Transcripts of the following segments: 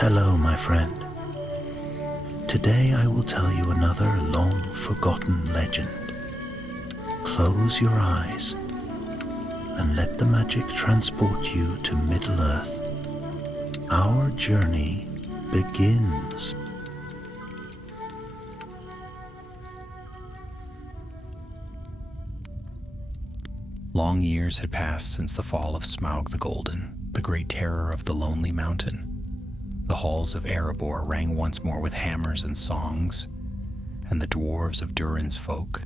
Hello, my friend. Today I will tell you another long-forgotten legend. Close your eyes and let the magic transport you to Middle-earth. Our journey begins. Long years had passed since the fall of Smaug the Golden, the great terror of the Lonely Mountain. The halls of Erebor rang once more with hammers and songs, and the dwarves of Durin's folk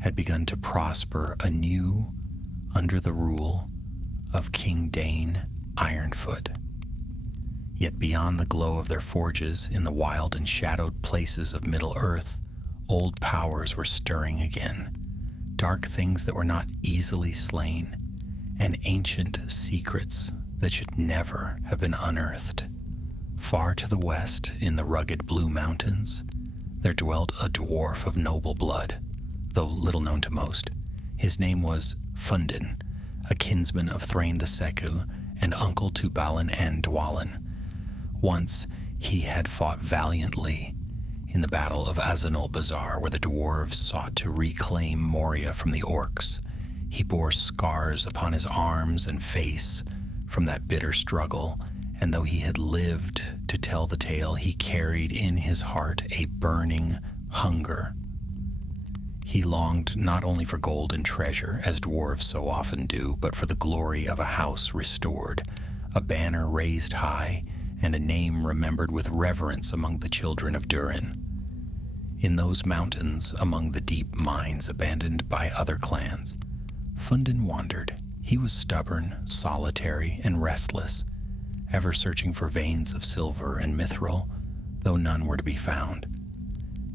had begun to prosper anew under the rule of King Dane Ironfoot. Yet beyond the glow of their forges, in the wild and shadowed places of Middle-earth, old powers were stirring again, dark things that were not easily slain, and ancient secrets that should never have been unearthed. Far to the west, in the rugged Blue Mountains, there dwelt a dwarf of noble blood, though little known to most. His name was Fundin, a kinsman of Thrain the Seku and uncle to Balin and Dwalin. Once he had fought valiantly in the Battle of Azanul Bazaar, where the dwarves sought to reclaim Moria from the orcs. He bore scars upon his arms and face from that bitter struggle, and though he had lived to tell the tale, he carried in his heart a burning hunger. He longed not only for gold and treasure, as dwarves so often do, but for the glory of a house restored, a banner raised high, and a name remembered with reverence among the children of Durin. In those mountains, among the deep mines abandoned by other clans, Fundin wandered. He was stubborn, solitary, and restless, ever searching for veins of silver and mithril, though none were to be found.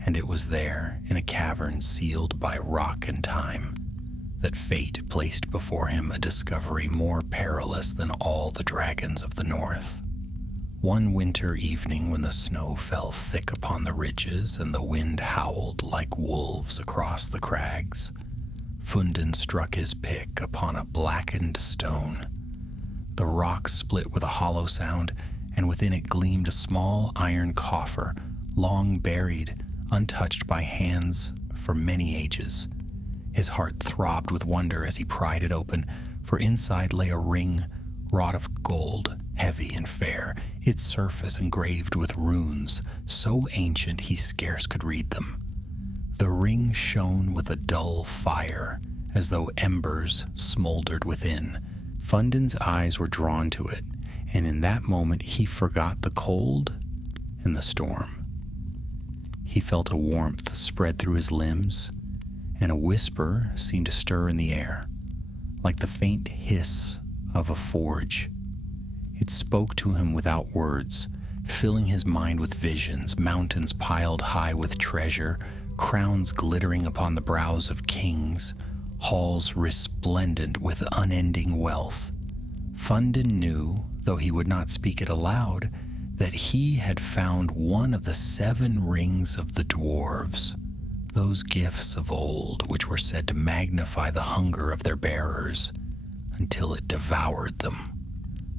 And it was there, in a cavern sealed by rock and time, that fate placed before him a discovery more perilous than all the dragons of the north. One winter evening, when the snow fell thick upon the ridges and the wind howled like wolves across the crags, Fundin struck his pick upon a blackened stone. The rock split with a hollow sound, and within it gleamed a small iron coffer, long buried, untouched by hands for many ages. His heart throbbed with wonder as he pried it open, for inside lay a ring wrought of gold, heavy and fair, its surface engraved with runes so ancient he scarce could read them. The ring shone with a dull fire, as though embers smoldered within. Fundin's eyes were drawn to it, and in that moment he forgot the cold and the storm. He felt a warmth spread through his limbs, and a whisper seemed to stir in the air, like the faint hiss of a forge. It spoke to him without words, filling his mind with visions, mountains piled high with treasure, crowns glittering upon the brows of kings, halls resplendent with unending wealth. Fundin knew, though he would not speak it aloud, that he had found one of the 7 rings of the dwarves, those gifts of old which were said to magnify the hunger of their bearers until it devoured them.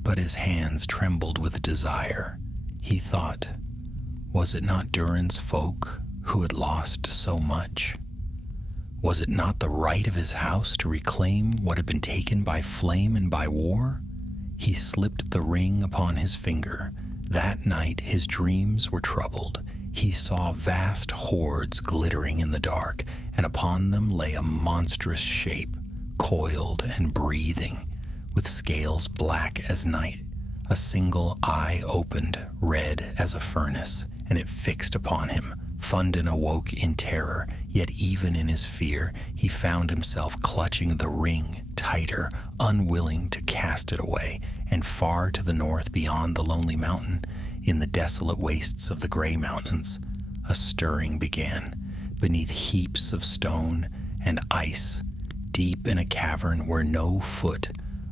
But his hands trembled with desire. He thought, was it not Durin's folk who had lost so much? Was it not the right of his house to reclaim what had been taken by flame and by war? He slipped the ring upon his finger. That night his dreams were troubled. He saw vast hordes glittering in the dark, and upon them lay a monstrous shape, coiled and breathing, with scales black as night. A single eye opened, red as a furnace, and it fixed upon him. Fundin awoke in terror, yet even in his fear, he found himself clutching the ring tighter, unwilling to cast it away. And far to the north, beyond the Lonely Mountain, in the desolate wastes of the Grey Mountains, a stirring began. Beneath heaps of stone and ice, deep in a cavern where no foot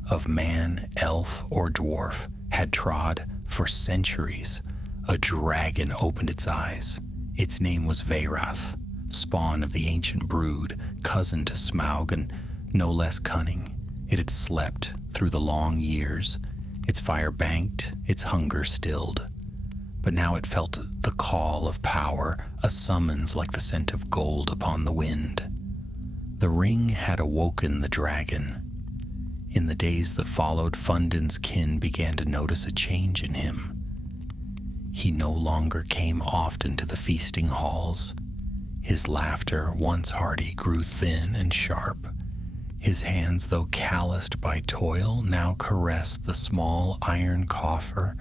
of man, elf, or dwarf had trod for centuries, a dragon opened its eyes. Its name was Veyrath, spawn of the ancient brood, cousin to Smaug, and no less cunning. It had slept through the long years, its fire banked, its hunger stilled. but now it felt the call of power, a summons like the scent of gold upon the wind. The ring had awoken the dragon. In the days that followed, Fundin's kin began to notice a change in him. He no longer came often to the feasting halls. His laughter, once hearty, grew thin and sharp. His hands, though calloused by toil, now caressed the small iron coffer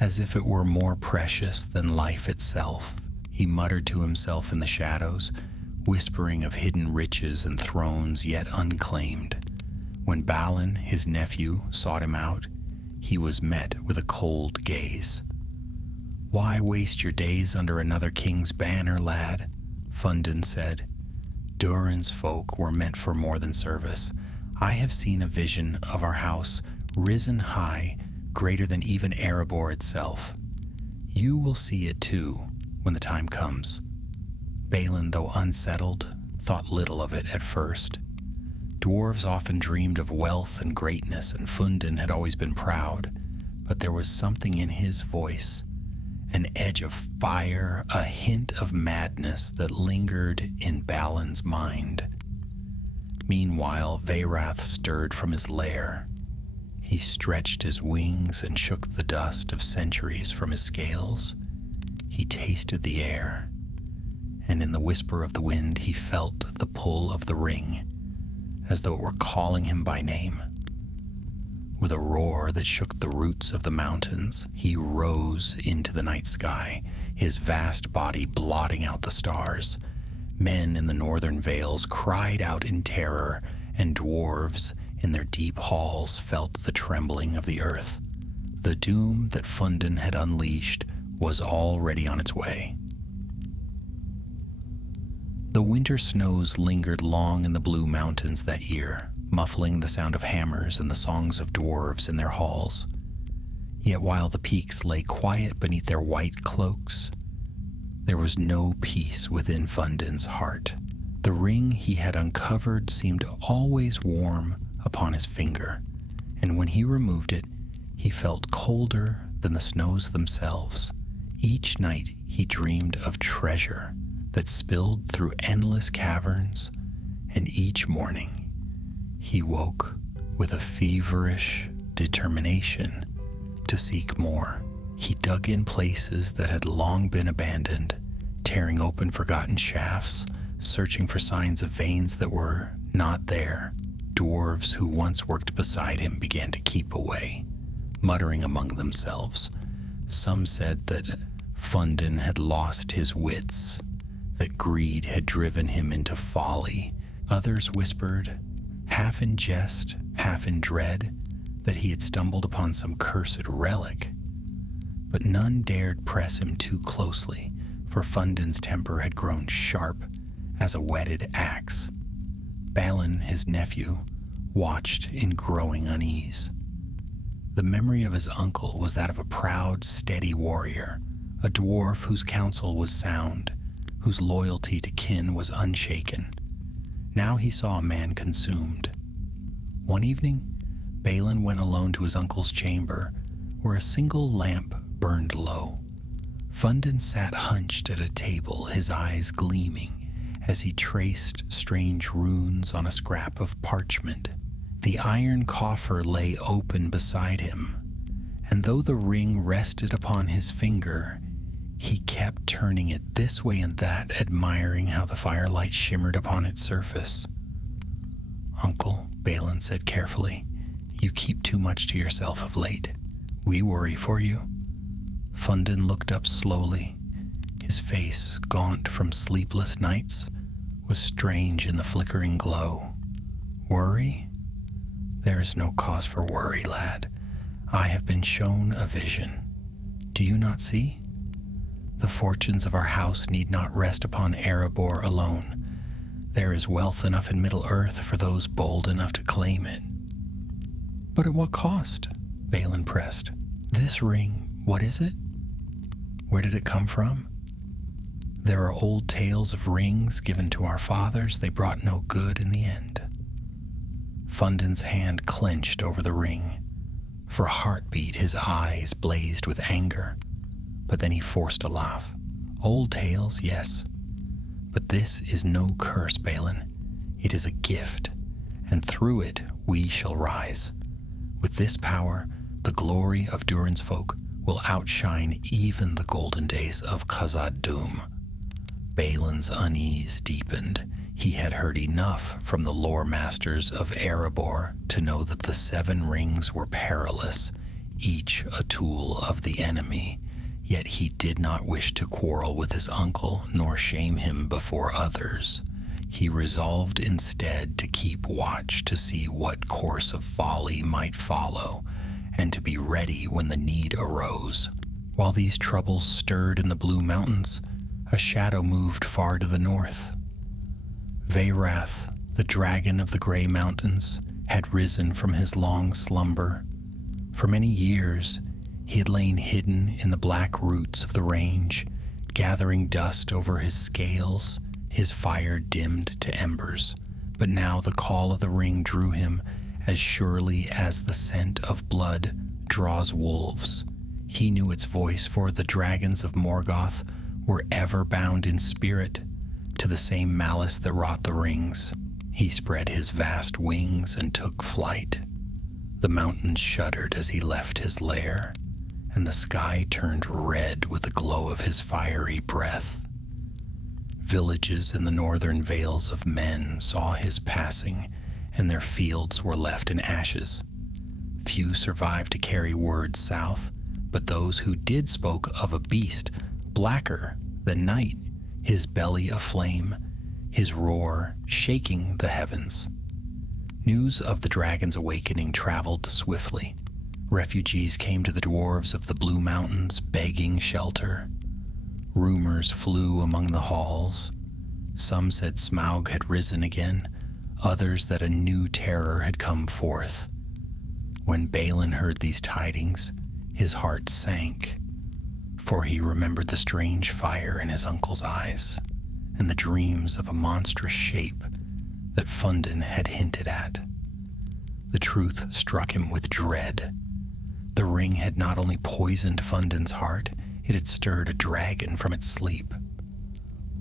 as if it were more precious than life itself. He muttered to himself in the shadows, whispering of hidden riches and thrones yet unclaimed. When Balin, his nephew, sought him out, he was met with a cold gaze. "Why waste your days under another king's banner, lad?" Fundin said. "Durin's folk were meant for more than service. I have seen a vision of our house risen high, greater than even Erebor itself. You will see it too, when the time comes." Balin, though unsettled, thought little of it at first. Dwarves often dreamed of wealth and greatness, and Fundin had always been proud, but there was something in his voice, an edge of fire, a hint of madness that lingered in Balin's mind. Meanwhile, Veyrath stirred from his lair. He stretched his wings and shook the dust of centuries from his scales. He tasted the air, and in the whisper of the wind he felt the pull of the ring, as though it were calling him by name. With a roar that shook the roots of the mountains, he rose into the night sky, his vast body blotting out the stars. Men in the northern vales cried out in terror, and dwarves in their deep halls felt the trembling of the earth. The doom that Fundin had unleashed was already on its way. The winter snows lingered long in the Blue Mountains that year, muffling the sound of hammers and the songs of dwarves in their halls. Yet while the peaks lay quiet beneath their white cloaks, there was no peace within Fundin's heart. The ring he had uncovered seemed always warm upon his finger, and when he removed it, he felt colder than the snows themselves. Each night he dreamed of treasure that spilled through endless caverns, and each morning he woke with a feverish determination to seek more. He dug in places that had long been abandoned, tearing open forgotten shafts, searching for signs of veins that were not there. Dwarves who once worked beside him began to keep away, muttering among themselves. Some said that Fundin had lost his wits, that greed had driven him into folly. Others whispered, half in jest, half in dread, that he had stumbled upon some cursed relic. But none dared press him too closely, for Fundin's temper had grown sharp as a whetted axe. Balin, his nephew, watched in growing unease. The memory of his uncle was that of a proud, steady warrior, a dwarf whose counsel was sound, whose loyalty to kin was unshaken. Now he saw a man consumed. One evening, Balin went alone to his uncle's chamber, where a single lamp burned low. Fundin sat hunched at a table, his eyes gleaming, as he traced strange runes on a scrap of parchment. The iron coffer lay open beside him, and though the ring rested upon his finger, he kept turning it this way and that, admiring how the firelight shimmered upon its surface. "Uncle," Balin said carefully, "you keep too much to yourself of late. We worry for you." Fundin looked up slowly. His face, gaunt from sleepless nights, was strange in the flickering glow. "Worry? There is no cause for worry, lad. I have been shown a vision. Do you not see? The fortunes of our house need not rest upon Erebor alone. There is wealth enough in Middle-earth for those bold enough to claim it." "But at what cost?" Balin pressed. "This ring, what is it? Where did it come from? There are old tales of rings given to our fathers. They brought no good in the end." Fundin's hand clenched over the ring. For a heartbeat, his eyes blazed with anger. but then he forced a laugh. Old tales, yes, but this is no curse, Balin. It is a gift, and through it we shall rise. With this power, the glory of Durin's folk will outshine even the golden days of Khazad-dûm. Balin's unease deepened. He had heard enough from the lore masters of Erebor to know that the 7 rings were perilous, each a tool of the enemy, yet he did not wish to quarrel with his uncle nor shame him before others. He resolved instead to keep watch to see what course of folly might follow, and to be ready when the need arose. While these troubles stirred in the Blue Mountains, a shadow moved far to the north. Veyrath, the dragon of the Grey Mountains, had risen from his long slumber. For many years, he had lain hidden in the black roots of the range, gathering dust over his scales, his fire dimmed to embers. But now the call of the ring drew him as surely as the scent of blood draws wolves. He knew its voice, for the dragons of Morgoth were ever bound in spirit to the same malice that wrought the rings. He spread his vast wings and took flight. The mountains shuddered as he left his lair, and the sky turned red with the glow of his fiery breath. Villages in the northern vales of men saw his passing, and their fields were left in ashes. Few survived to carry word south, but those who did spoke of a beast blacker than night, his belly aflame, his roar shaking the heavens. News of the dragon's awakening traveled swiftly. Refugees came to the dwarves of the Blue Mountains begging shelter. Rumors flew among the halls. Some said Smaug had risen again, others that a new terror had come forth. When Balin heard these tidings, his heart sank, for he remembered the strange fire in his uncle's eyes and the dreams of a monstrous shape that Fundin had hinted at. The truth struck him with dread. The ring had not only poisoned Fundin's heart, it had stirred a dragon from its sleep.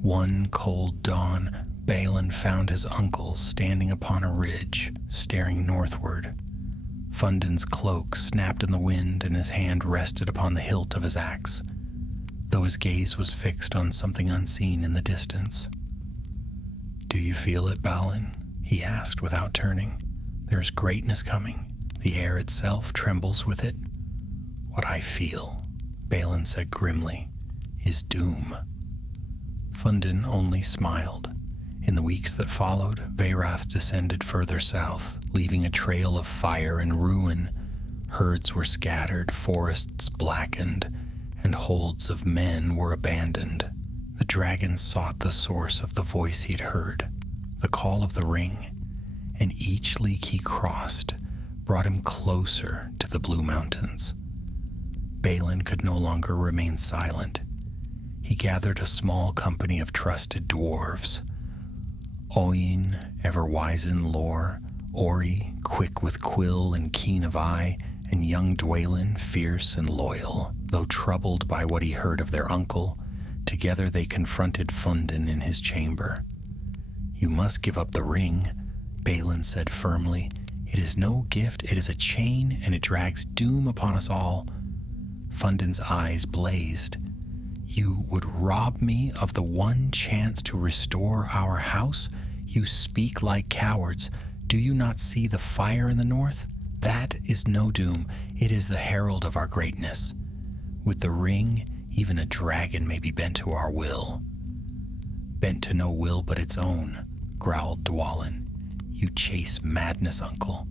One cold dawn, Balin found his uncle standing upon a ridge, staring northward. Fundin's cloak snapped in the wind, and his hand rested upon the hilt of his axe, though his gaze was fixed on something unseen in the distance. "Do you feel it, Balin?" he asked without turning. "There's greatness coming. The air itself trembles with it." "What I feel," Balin said grimly, "is doom." Fundin only smiled. In the weeks that followed, Veyrath descended further south, leaving a trail of fire and ruin. Herds were scattered, forests blackened, and holds of men were abandoned. The dragon sought the source of the voice he'd heard, the call of the ring, and each league he crossed brought him closer to the Blue Mountains. Balin could no longer remain silent. He gathered a small company of trusted dwarves. Oin, ever wise in lore, Ori, quick with quill and keen of eye, and young Dwalin, fierce and loyal. Though troubled by what he heard of their uncle, together they confronted Fundin in his chamber. "You must give up the ring," Balin said firmly. "It is no gift, it is a chain, and it drags doom upon us all." Fundin's eyes blazed. "You would rob me of the one chance to restore our house? You speak like cowards. Do you not see the fire in the north? That is no doom. It is the herald of our greatness. With the ring, even a dragon may be bent to our will." "Bent to no will but its own," growled Dwalin. "You chase madness, uncle.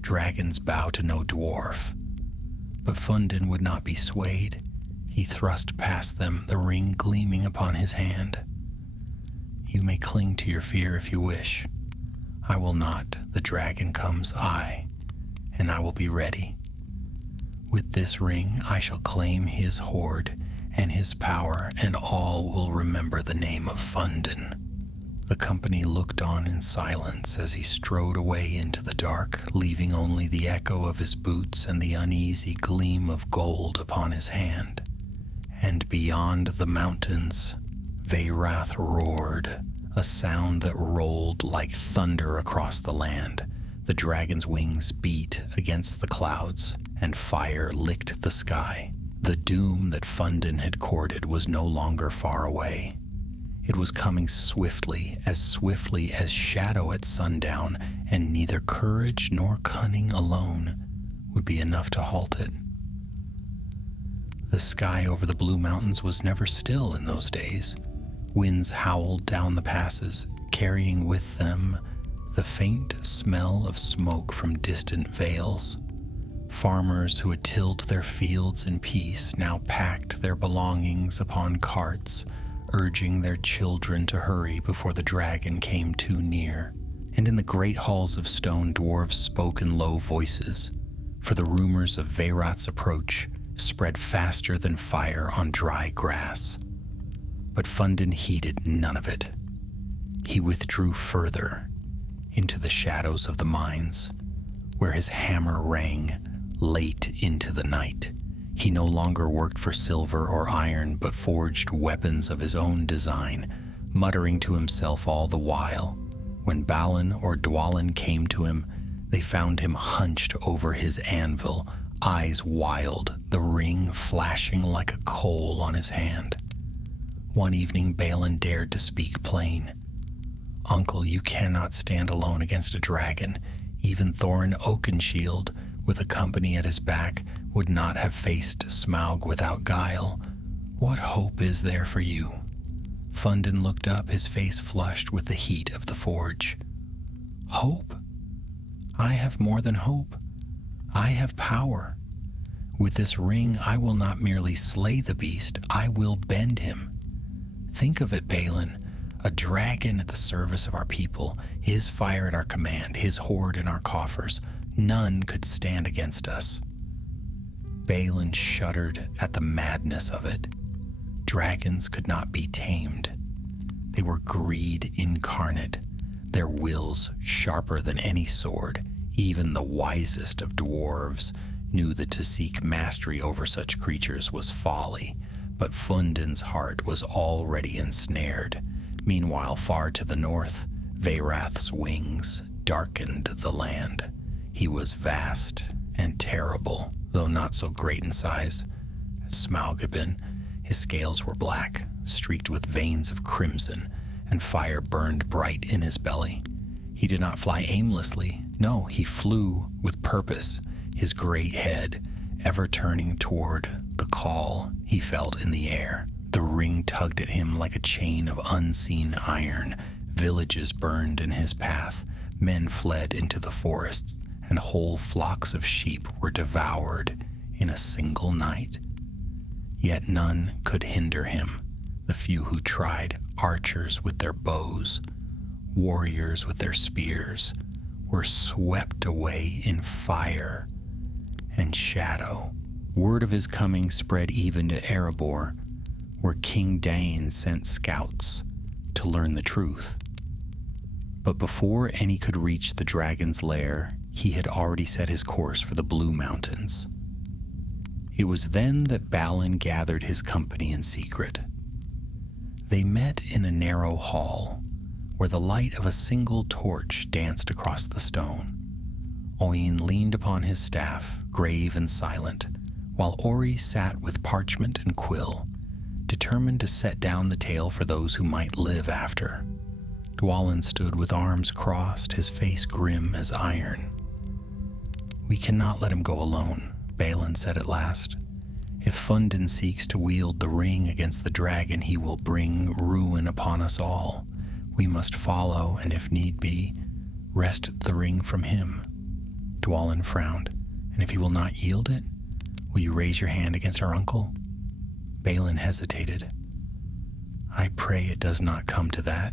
Dragons bow to no dwarf." But Fundin would not be swayed. He thrust past them, the ring gleaming upon his hand. "You may cling to your fear if you wish. I will not. The dragon comes, and I will be ready. With this ring I shall claim his hoard and his power, and all will remember the name of Fundin." The company looked on in silence as he strode away into the dark, leaving only the echo of his boots and the uneasy gleam of gold upon his hand. And beyond the mountains, Vairath roared, a sound that rolled like thunder across the land. The dragon's wings beat against the clouds, and fire licked the sky. The doom that Fundin had courted was no longer far away. It was coming swiftly as shadow at sundown, and neither courage nor cunning alone would be enough to halt it. The sky over the Blue Mountains was never still in those days. Winds howled down the passes, carrying with them the faint smell of smoke from distant vales. Farmers who had tilled their fields in peace now packed their belongings upon carts, urging their children to hurry before the dragon came too near. And in the great halls of stone, dwarves spoke in low voices, for the rumors of Vairath's approach spread faster than fire on dry grass. But Fundin heeded none of it. He withdrew further into the shadows of the mines, where his hammer rang late into the night. He no longer worked for silver or iron, but forged weapons of his own design, muttering to himself all the while. When Balin or Dwalin came to him, they found him hunched over his anvil, eyes wild, the ring flashing like a coal on his hand. One evening Balin dared to speak plain. "Uncle, you cannot stand alone against a dragon. Even Thorin Oakenshield, with a company at his back, would not have faced Smaug without guile. What hope is there for you?" Fundin looked up, his face flushed with the heat of the forge. "Hope? I have more than hope. I have power. With this ring, I will not merely slay the beast, I will bend him. Think of it, Balin. A dragon at the service of our people, his fire at our command, his hoard in our coffers. None could stand against us." Balin shuddered at the madness of it. Dragons could not be tamed. They were greed incarnate, their wills sharper than any sword. Even the wisest of dwarves knew that to seek mastery over such creatures was folly, but Fundin's heart was already ensnared. Meanwhile, far to the north, Vairath's wings darkened the land. He was vast and terrible, though not so great in size as Smaug had been. His scales were black, streaked with veins of crimson, and fire burned bright in his belly. He did not fly aimlessly. No, he flew with purpose, his great head ever turning toward the call he felt in the air. The ring tugged at him like a chain of unseen iron. Villages burned in his path. Men fled into the forests, and whole flocks of sheep were devoured in a single night. Yet none could hinder him. The few who tried, archers with their bows, warriors with their spears, were swept away in fire and shadow. Word of his coming spread even to Erebor, where King Dain sent scouts to learn the truth. But before any could reach the dragon's lair, he had already set his course for the Blue Mountains. It was then that Balin gathered his company in secret. They met in a narrow hall, where the light of a single torch danced across the stone. Oin leaned upon his staff, grave and silent, while Ori sat with parchment and quill, determined to set down the tale for those who might live after. Dwalin stood with arms crossed, his face grim as iron. "We cannot let him go alone," Balin said at last. "If Fundin seeks to wield the ring against the dragon, he will bring ruin upon us all. We must follow, and if need be, wrest the ring from him." Dwalin frowned. "And if he will not yield it, will you raise your hand against our uncle?" Balin hesitated. "I pray it does not come to that.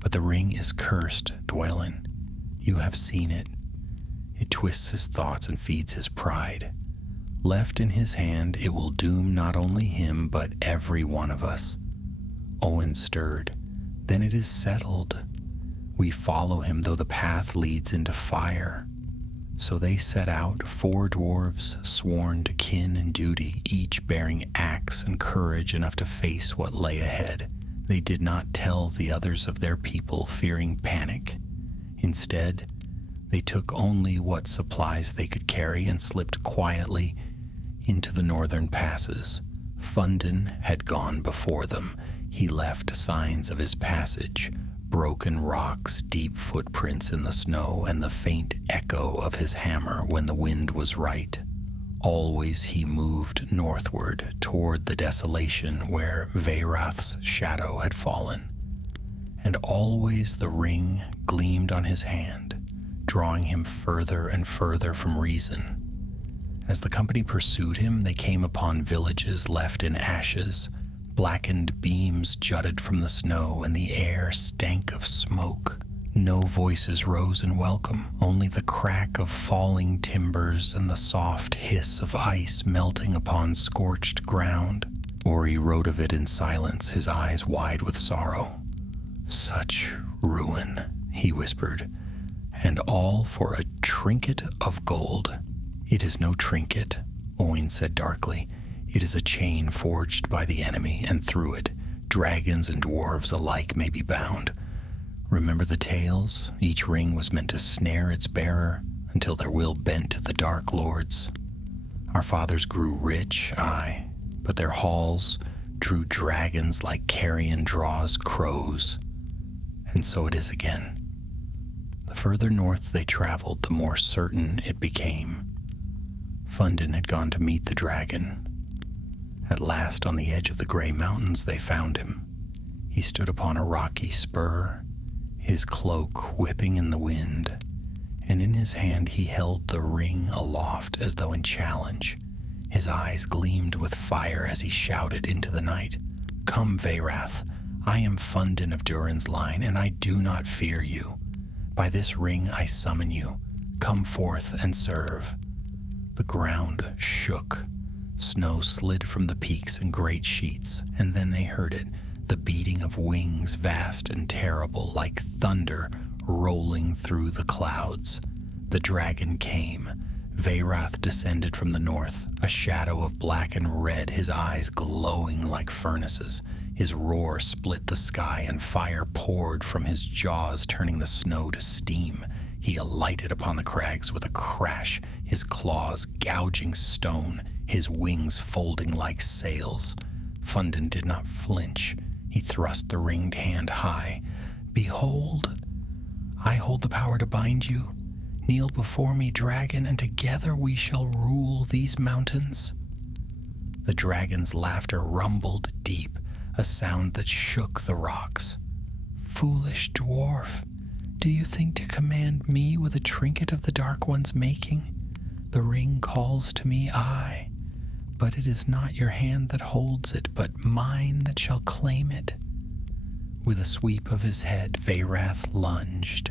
But the ring is cursed, Dwalin. You have seen it. It twists his thoughts and feeds his pride. Left in his hand, it will doom not only him, but every one of us." Owen stirred. "Then it is settled. We follow him, though the path leads into fire." So they set out, 4 dwarves sworn to kin and duty, each bearing axe and courage enough to face what lay ahead. They did not tell the others of their people, fearing panic. Instead, they took only what supplies they could carry and slipped quietly into the northern passes. Fundin had gone before them. He left signs of his passage, broken rocks, deep footprints in the snow, and the faint echo of his hammer when the wind was right. Always he moved northward toward the desolation where Veyrath's shadow had fallen. And always the ring gleamed on his hand, drawing him further and further from reason. As the company pursued him, they came upon villages left in ashes. Blackened beams jutted from the snow, and the air stank of smoke. No voices rose in welcome, only the crack of falling timbers and the soft hiss of ice melting upon scorched ground. Ori wrote of it in silence, his eyes wide with sorrow. "Such ruin," he whispered, "and all for a trinket of gold." "It is no trinket," Owen said darkly. "It is a chain forged by the enemy, and through it, dragons and dwarves alike may be bound. Remember the tales? Each ring was meant to snare its bearer until their will bent to the Dark Lords. Our fathers grew rich, aye, but their halls drew dragons like carrion draws crows. And so it is again. The further north they traveled, the more certain it became. Fundin had gone to meet the dragon. At last, on the edge of the gray mountains, they found him. He stood upon a rocky spur, his cloak whipping in the wind, and in his hand he held the ring aloft as though in challenge. His eyes gleamed with fire as he shouted into the night, "Come, Veyrath, I am Fundin of Durin's line, and I do not fear you. By this ring I summon you. Come forth and serve." The ground shook. Snow slid from the peaks in great sheets, and then they heard it, the beating of wings vast and terrible, like thunder rolling through the clouds. The dragon came. Veyrath descended from the north, a shadow of black and red, his eyes glowing like furnaces. His roar split the sky, and fire poured from his jaws, turning the snow to steam. He alighted upon the crags with a crash, his claws gouging stone, his wings folding like sails. Fundin did not flinch. He thrust the ringed hand high. "Behold, I hold the power to bind you. Kneel before me, dragon, and together we shall rule these mountains." The dragon's laughter rumbled deep, a sound that shook the rocks. "Foolish dwarf, do you think to command me with a trinket of the Dark One's making? The ring calls to me, aye, but it is not your hand that holds it, but mine that shall claim it." With a sweep of his head, Veyrath lunged.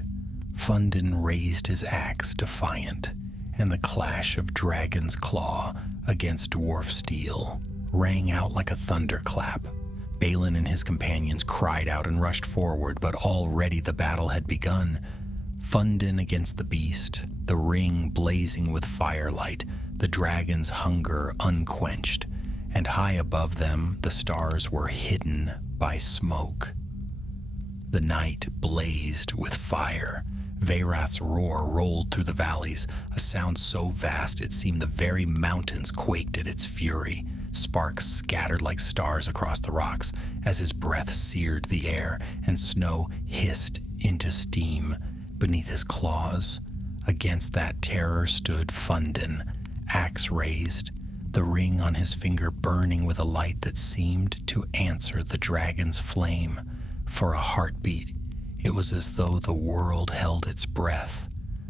Fundin raised his axe defiant, and the clash of dragon's claw against dwarf steel rang out like a thunderclap. Balin and his companions cried out and rushed forward, but already the battle had begun. Fundin against the beast, the ring blazing with firelight, the dragon's hunger unquenched, and high above them the stars were hidden by smoke. The night blazed with fire. Veyrath's roar rolled through the valleys, a sound so vast it seemed the very mountains quaked at its fury. Sparks scattered like stars across the rocks as his breath seared the air, and snow hissed into steam beneath his claws. Against that terror stood Fundin, axe raised, the ring on his finger burning with a light that seemed to answer the dragon's flame. For a heartbeat, it was as though the world held its breath.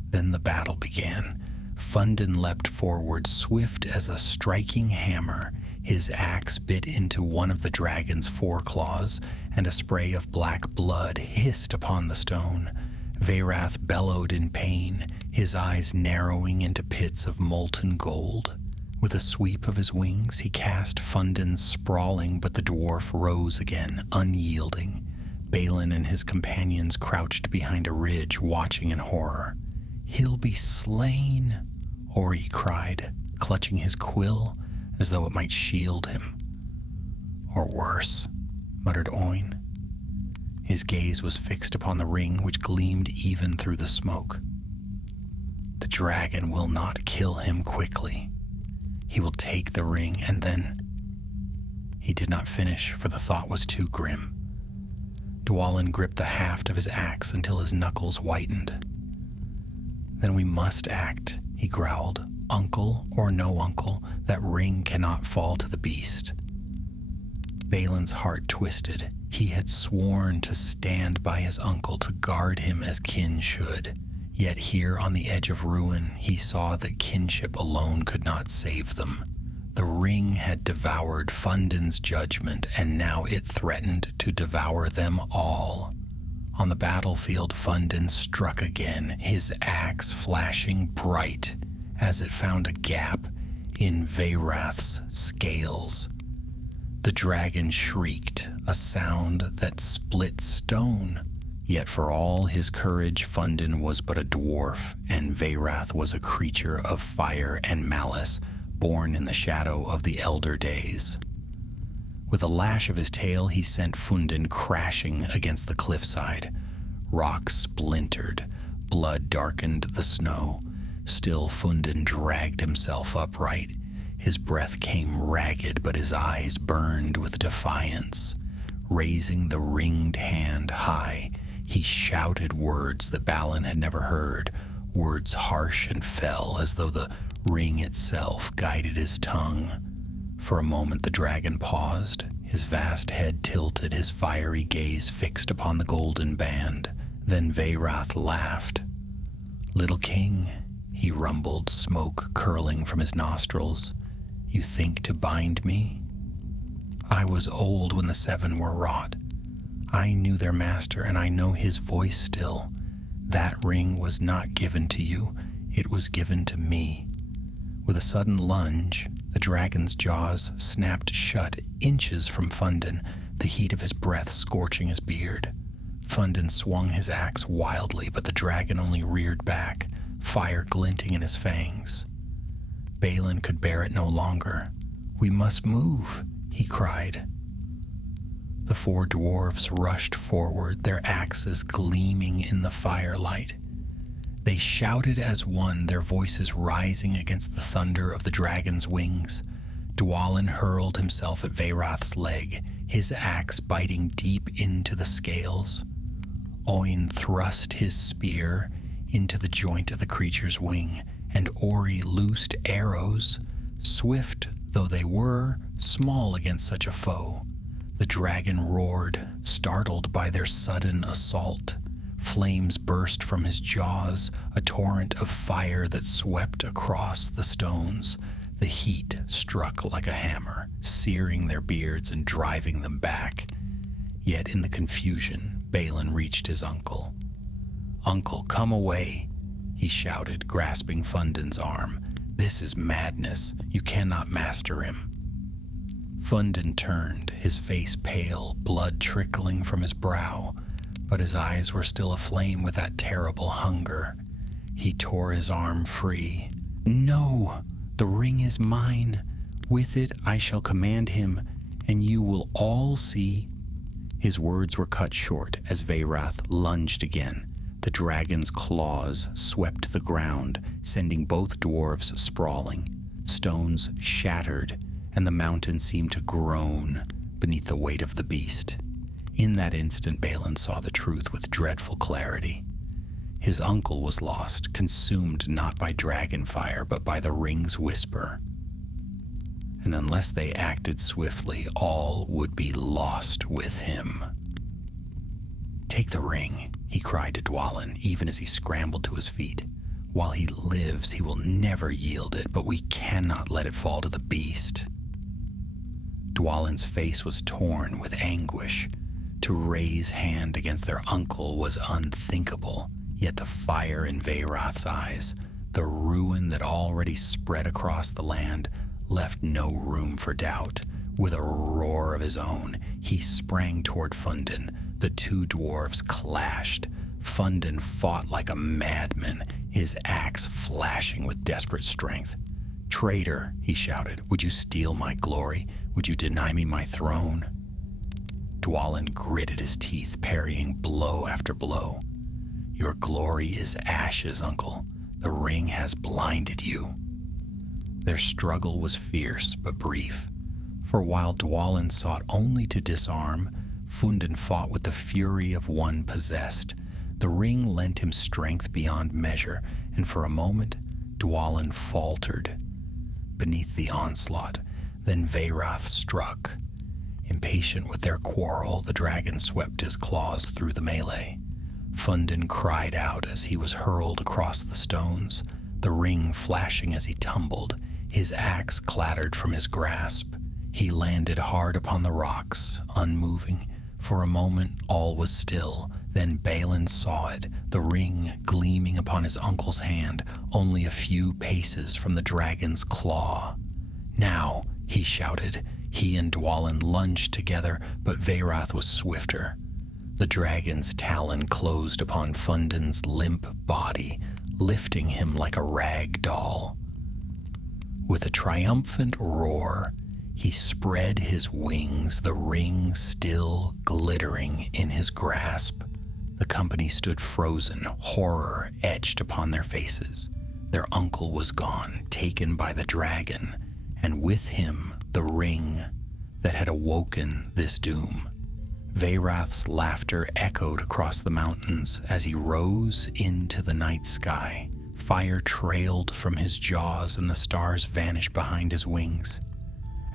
Then the battle began. Fundin leapt forward, swift as a striking hammer. His axe bit into one of the dragon's foreclaws, and a spray of black blood hissed upon the stone. Veyrath bellowed in pain, his eyes narrowing into pits of molten gold. With a sweep of his wings, he cast Fundin sprawling, but the dwarf rose again, unyielding. Balin and his companions crouched behind a ridge, watching in horror. He'll be slain, Ori cried, clutching his quill as though it might shield him. Or worse, muttered Oin. His gaze was fixed upon the ring which gleamed even through the smoke. The dragon will not kill him quickly. He will take the ring and then... He did not finish, for the thought was too grim. Dwalin gripped the haft of his axe until his knuckles whitened. Then we must act, he growled. Uncle or no uncle, that ring cannot fall to the beast. Balin's heart twisted. He had sworn to stand by his uncle, to guard him as kin should. Yet here on the edge of ruin, he saw that kinship alone could not save them. The ring had devoured Fundin's judgment, and now it threatened to devour them all. On the battlefield, Fundin struck again, his axe flashing bright as it found a gap in Veyrath's scales. The dragon shrieked, a sound that split stone. Yet for all his courage, Fundin was but a dwarf, and Veyrath was a creature of fire and malice, born in the shadow of the elder days. With a lash of his tail, he sent Fundin crashing against the cliffside. Rock splintered, blood darkened the snow. Still, Fundin dragged himself upright. His breath came ragged, but his eyes burned with defiance. Raising the ringed hand high, he shouted words that Balin had never heard, words harsh and fell, as though the ring itself guided his tongue. For a moment the dragon paused, his vast head tilted, his fiery gaze fixed upon the golden band. Then Veyrath laughed. "Little king," he rumbled, smoke curling from his nostrils, "you think to bind me? I was old when the seven were wrought. I knew their master, and I know his voice still. That ring was not given to you, it was given to me." With a sudden lunge, the dragon's jaws snapped shut inches from Fundin, the heat of his breath scorching his beard. Fundin swung his axe wildly, but the dragon only reared back, fire glinting in his fangs. Balin could bear it no longer. "We must move," he cried. The four dwarves rushed forward, their axes gleaming in the firelight. They shouted as one, their voices rising against the thunder of the dragon's wings. Dwalin hurled himself at Veyrath's leg, his axe biting deep into the scales. Oin thrust his spear into the joint of the creature's wing, and Ori loosed arrows, swift though they were, small against such a foe. The dragon roared, startled by their sudden assault. Flames burst from his jaws, a torrent of fire that swept across the stones. The heat struck like a hammer, searing their beards and driving them back. Yet in the confusion, Balin reached his uncle. "Uncle, come away," he shouted, grasping Fundin's arm. "This is madness. You cannot master him." Fundin turned, his face pale, blood trickling from his brow, but his eyes were still aflame with that terrible hunger. He tore his arm free. "No! The ring is mine. With it I shall command him, and you will all see." His words were cut short as Veyrath lunged again. The dragon's claws swept the ground, sending both dwarves sprawling. Stones shattered, and the mountain seemed to groan beneath the weight of the beast. In that instant, Balin saw the truth with dreadful clarity. His uncle was lost, consumed not by dragon fire, but by the ring's whisper. And unless they acted swiftly, all would be lost with him. "Take the ring," he cried to Dwalin, even as he scrambled to his feet. "While he lives, he will never yield it, but we cannot let it fall to the beast." Dwalin's face was torn with anguish. To raise hand against their uncle was unthinkable, yet the fire in Veyrath's eyes, the ruin that already spread across the land, left no room for doubt. With a roar of his own, he sprang toward Fundin. The two dwarves clashed. Fundin fought like a madman, his axe flashing with desperate strength. "Traitor," he shouted, "would you steal my glory? Would you deny me my throne?" Dwalin gritted his teeth, parrying blow after blow. "Your glory is ashes, uncle. The ring has blinded you." Their struggle was fierce but brief, for while Dwalin sought only to disarm, Fundin fought with the fury of one possessed. The ring lent him strength beyond measure, and for a moment Dwalin faltered beneath the onslaught. Then Veyrath struck. Impatient with their quarrel, the dragon swept his claws through the melee. Fundin cried out as he was hurled across the stones, the ring flashing as he tumbled. His axe clattered from his grasp. He landed hard upon the rocks, unmoving. For a moment all was still. Then Balin saw it, the ring gleaming upon his uncle's hand, only a few paces from the dragon's claw. "Now!" he shouted. He and Dwalin lunged together, but Veyrath was swifter. The dragon's talon closed upon Fundin's limp body, lifting him like a rag doll. With a triumphant roar, he spread his wings, the ring still glittering in his grasp. The company stood frozen, horror etched upon their faces. Their uncle was gone, taken by the dragon, and with him the ring that had awoken this doom. Veyrath's laughter echoed across the mountains as he rose into the night sky. Fire trailed from his jaws and the stars vanished behind his wings.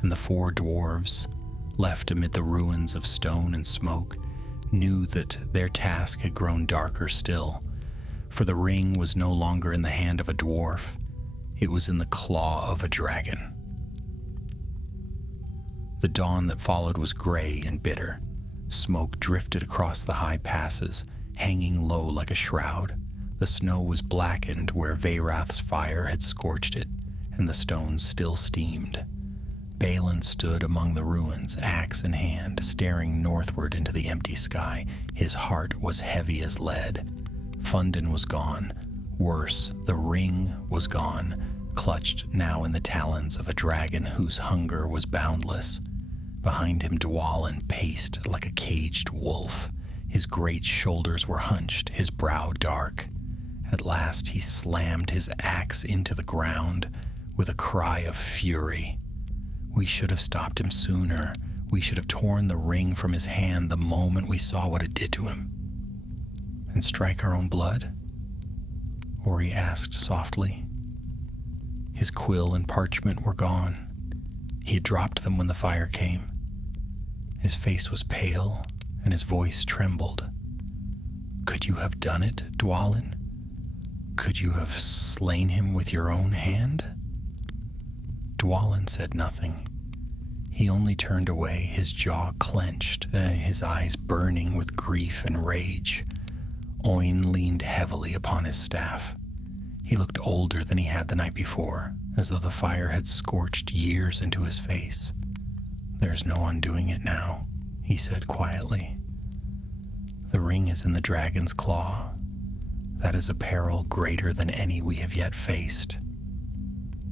And the four dwarves, left amid the ruins of stone and smoke, knew that their task had grown darker still, for the ring was no longer in the hand of a dwarf, it was in the claw of a dragon. The dawn that followed was gray and bitter. Smoke drifted across the high passes, hanging low like a shroud. The snow was blackened where Veyrath's fire had scorched it, and the stones still steamed. Balin stood among the ruins, axe in hand, staring northward into the empty sky. His heart was heavy as lead. Fundin was gone. Worse, the ring was gone, clutched now in the talons of a dragon whose hunger was boundless. Behind him Dwalin paced like a caged wolf. His great shoulders were hunched, his brow dark. At last he slammed his axe into the ground with a cry of fury. We should have stopped him sooner. We should have torn the ring from his hand the moment we saw what it did to him. "And strike our own blood?" Ori asked softly. His quill and parchment were gone. He had dropped them when the fire came. His face was pale, and his voice trembled. "Could you have done it, Dwalin? Could you have slain him with your own hand?" Dwalin said nothing. He only turned away, his jaw clenched, his eyes burning with grief and rage. Oin leaned heavily upon his staff. He looked older than he had the night before, as though the fire had scorched years into his face. "There's no undoing it now," he said quietly. "The ring is in the dragon's claw. That is a peril greater than any we have yet faced."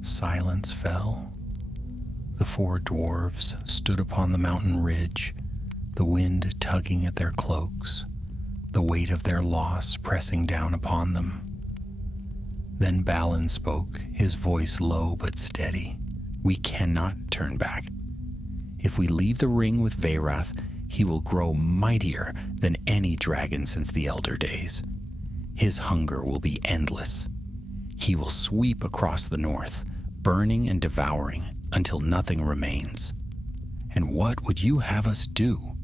Silence fell. The four dwarves stood upon the mountain ridge, the wind tugging at their cloaks, the weight of their loss pressing down upon them. Then Balin spoke, his voice low but steady. "We cannot turn back. If we leave the ring with Veyrath, he will grow mightier than any dragon since the Elder Days. His hunger will be endless. He will sweep across the north, burning and devouring until nothing remains." "And what would you have us do?"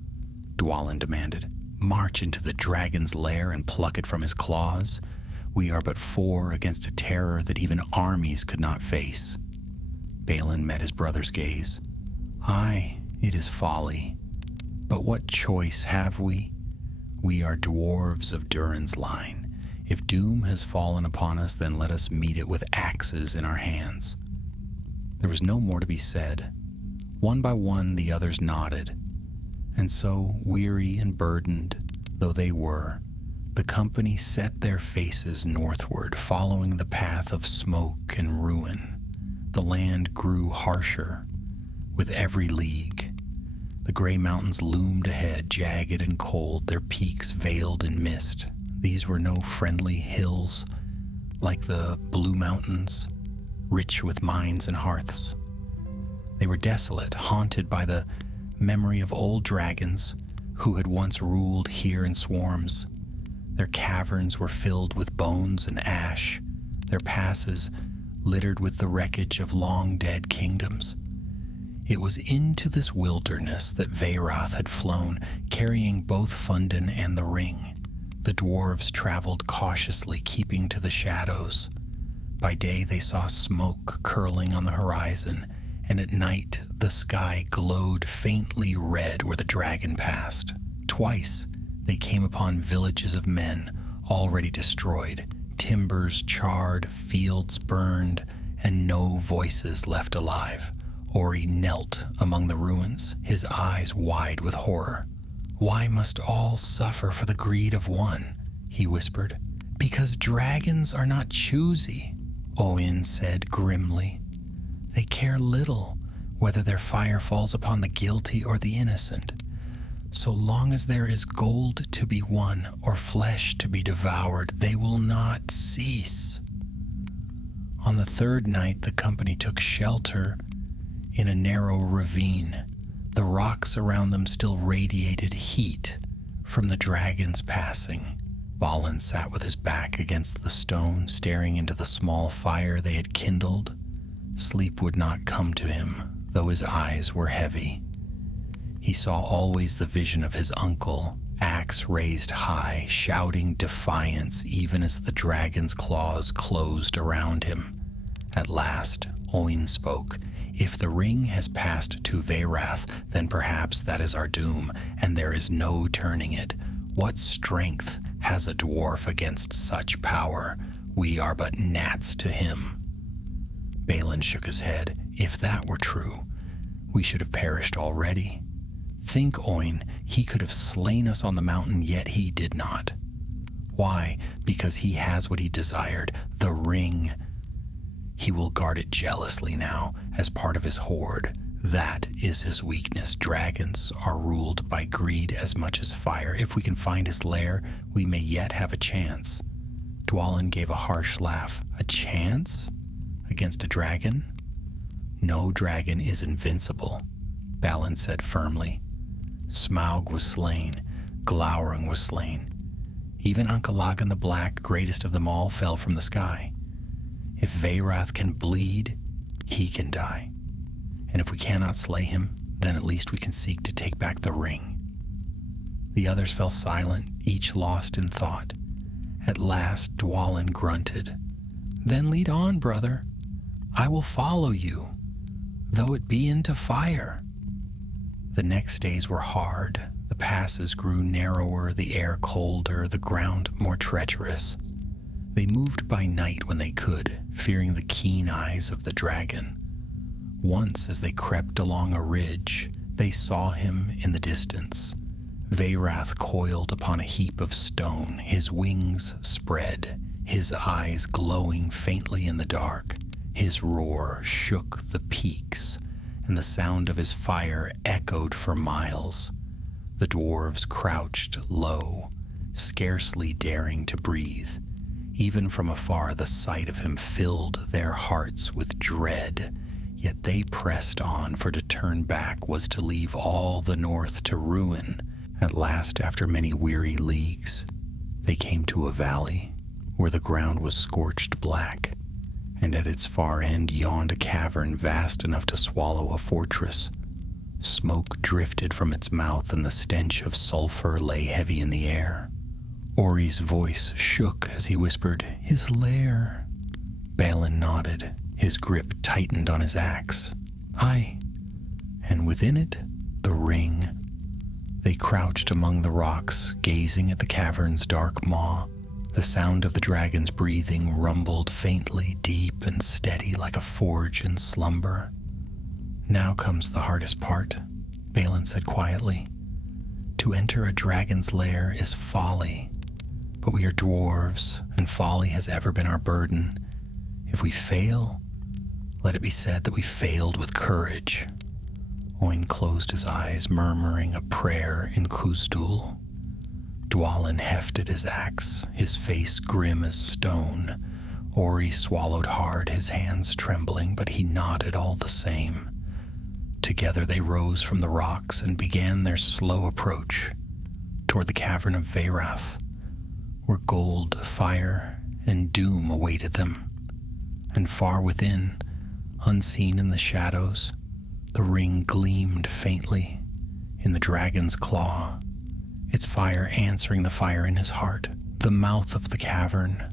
Dwalin demanded. "March into the dragon's lair and pluck it from his claws? We are but four against a terror that even armies could not face." Balin met his brother's gaze. "Aye, it is folly. But what choice have we? We are dwarves of Durin's line. If doom has fallen upon us, then let us meet it with axes in our hands." There was no more to be said. One by one the others nodded, and so, weary and burdened though they were, The company set their faces northward, following the path of smoke and ruin. The land grew harsher with every league. The gray mountains loomed ahead, jagged and cold, their peaks veiled in mist. These were no friendly hills like the Blue Mountains, rich with mines and hearths. They were desolate, haunted by the memory of old dragons who had once ruled here in swarms. Their caverns were filled with bones and ash, their passes littered with the wreckage of long-dead kingdoms. It was into this wilderness that Veyrath had flown, carrying both Fundin and the ring. The dwarves traveled cautiously, keeping to the shadows. By day they saw smoke curling on the horizon, and at night the sky glowed faintly red where the dragon passed. Twice they came upon villages of men already destroyed, timbers charred, fields burned, and no voices left alive. Ori knelt among the ruins, his eyes wide with horror. "Why must all suffer for the greed of one?" he whispered. "Because dragons are not choosy," Oin said grimly. "They care little whether their fire falls upon the guilty or the innocent. So long as there is gold to be won or flesh to be devoured, they will not cease." On the third night, the company took shelter in a narrow ravine. The rocks around them still radiated heat from the dragon's passing. Balin sat with his back against the stone, staring into the small fire they had kindled. Sleep would not come to him, though his eyes were heavy. He saw always the vision of his uncle, axe raised high, shouting defiance even as the dragon's claws closed around him. At last, Oin spoke. "If the ring has passed to Veyrath, then perhaps that is our doom, and there is no turning it. What strength has a dwarf against such power? We are but gnats to him." Balin shook his head. "If that were true, we should have perished already. Think, Oin, he could have slain us on the mountain, yet he did not. Why? Because he has what he desired, the ring. He will guard it jealously now, as part of his hoard. That is his weakness. Dragons are ruled by greed as much as fire. If we can find his lair, we may yet have a chance." Dwalin gave a harsh laugh. "A chance? Against a dragon?" "No dragon is invincible," Balin said firmly. Smaug was slain. Glaurung was slain. Even Ankalagan the Black, greatest of them all, fell from the sky. If Veyrath can bleed, he can die. And if we cannot slay him, then at least we can seek to take back the ring. The others fell silent, each lost in thought. At last, Dwalin grunted. "Then lead on, brother. I will follow you, though it be into fire." The next days were hard. The passes grew narrower, the air colder, the ground more treacherous. They moved by night when they could, fearing the keen eyes of the dragon. Once, as they crept along a ridge, they saw him in the distance. Veyrath coiled upon a heap of stone, his wings spread, his eyes glowing faintly in the dark. His roar shook the peaks, and the sound of his fire echoed for miles. The dwarves crouched low, scarcely daring to breathe. Even from afar, the sight of him filled their hearts with dread. Yet they pressed on, for to turn back was to leave all the north to ruin. At last, after many weary leagues, they came to a valley where the ground was scorched black, and at its far end yawned a cavern vast enough to swallow a fortress. Smoke drifted from its mouth, and the stench of sulfur lay heavy in the air. Ori's voice shook as he whispered, "His lair." Balin nodded. His grip tightened on his axe. "Aye, and within it, the ring." They crouched among the rocks, gazing at the cavern's dark maw. The sound of the dragon's breathing rumbled faintly, deep and steady like a forge in slumber. "Now comes the hardest part," Balin said quietly. "To enter a dragon's lair is folly. But we are dwarves, and folly has ever been our burden. If we fail, let it be said that we failed with courage." Oin closed his eyes, murmuring a prayer in Khuzdul. Dwalin hefted his axe, his face grim as stone. Ori swallowed hard, his hands trembling, but he nodded all the same. Together they rose from the rocks and began their slow approach toward the cavern of Veyrath, where gold, fire, and doom awaited them. And far within, unseen in the shadows, the ring gleamed faintly in the dragon's claw, its fire answering the fire in his heart. The mouth of the cavern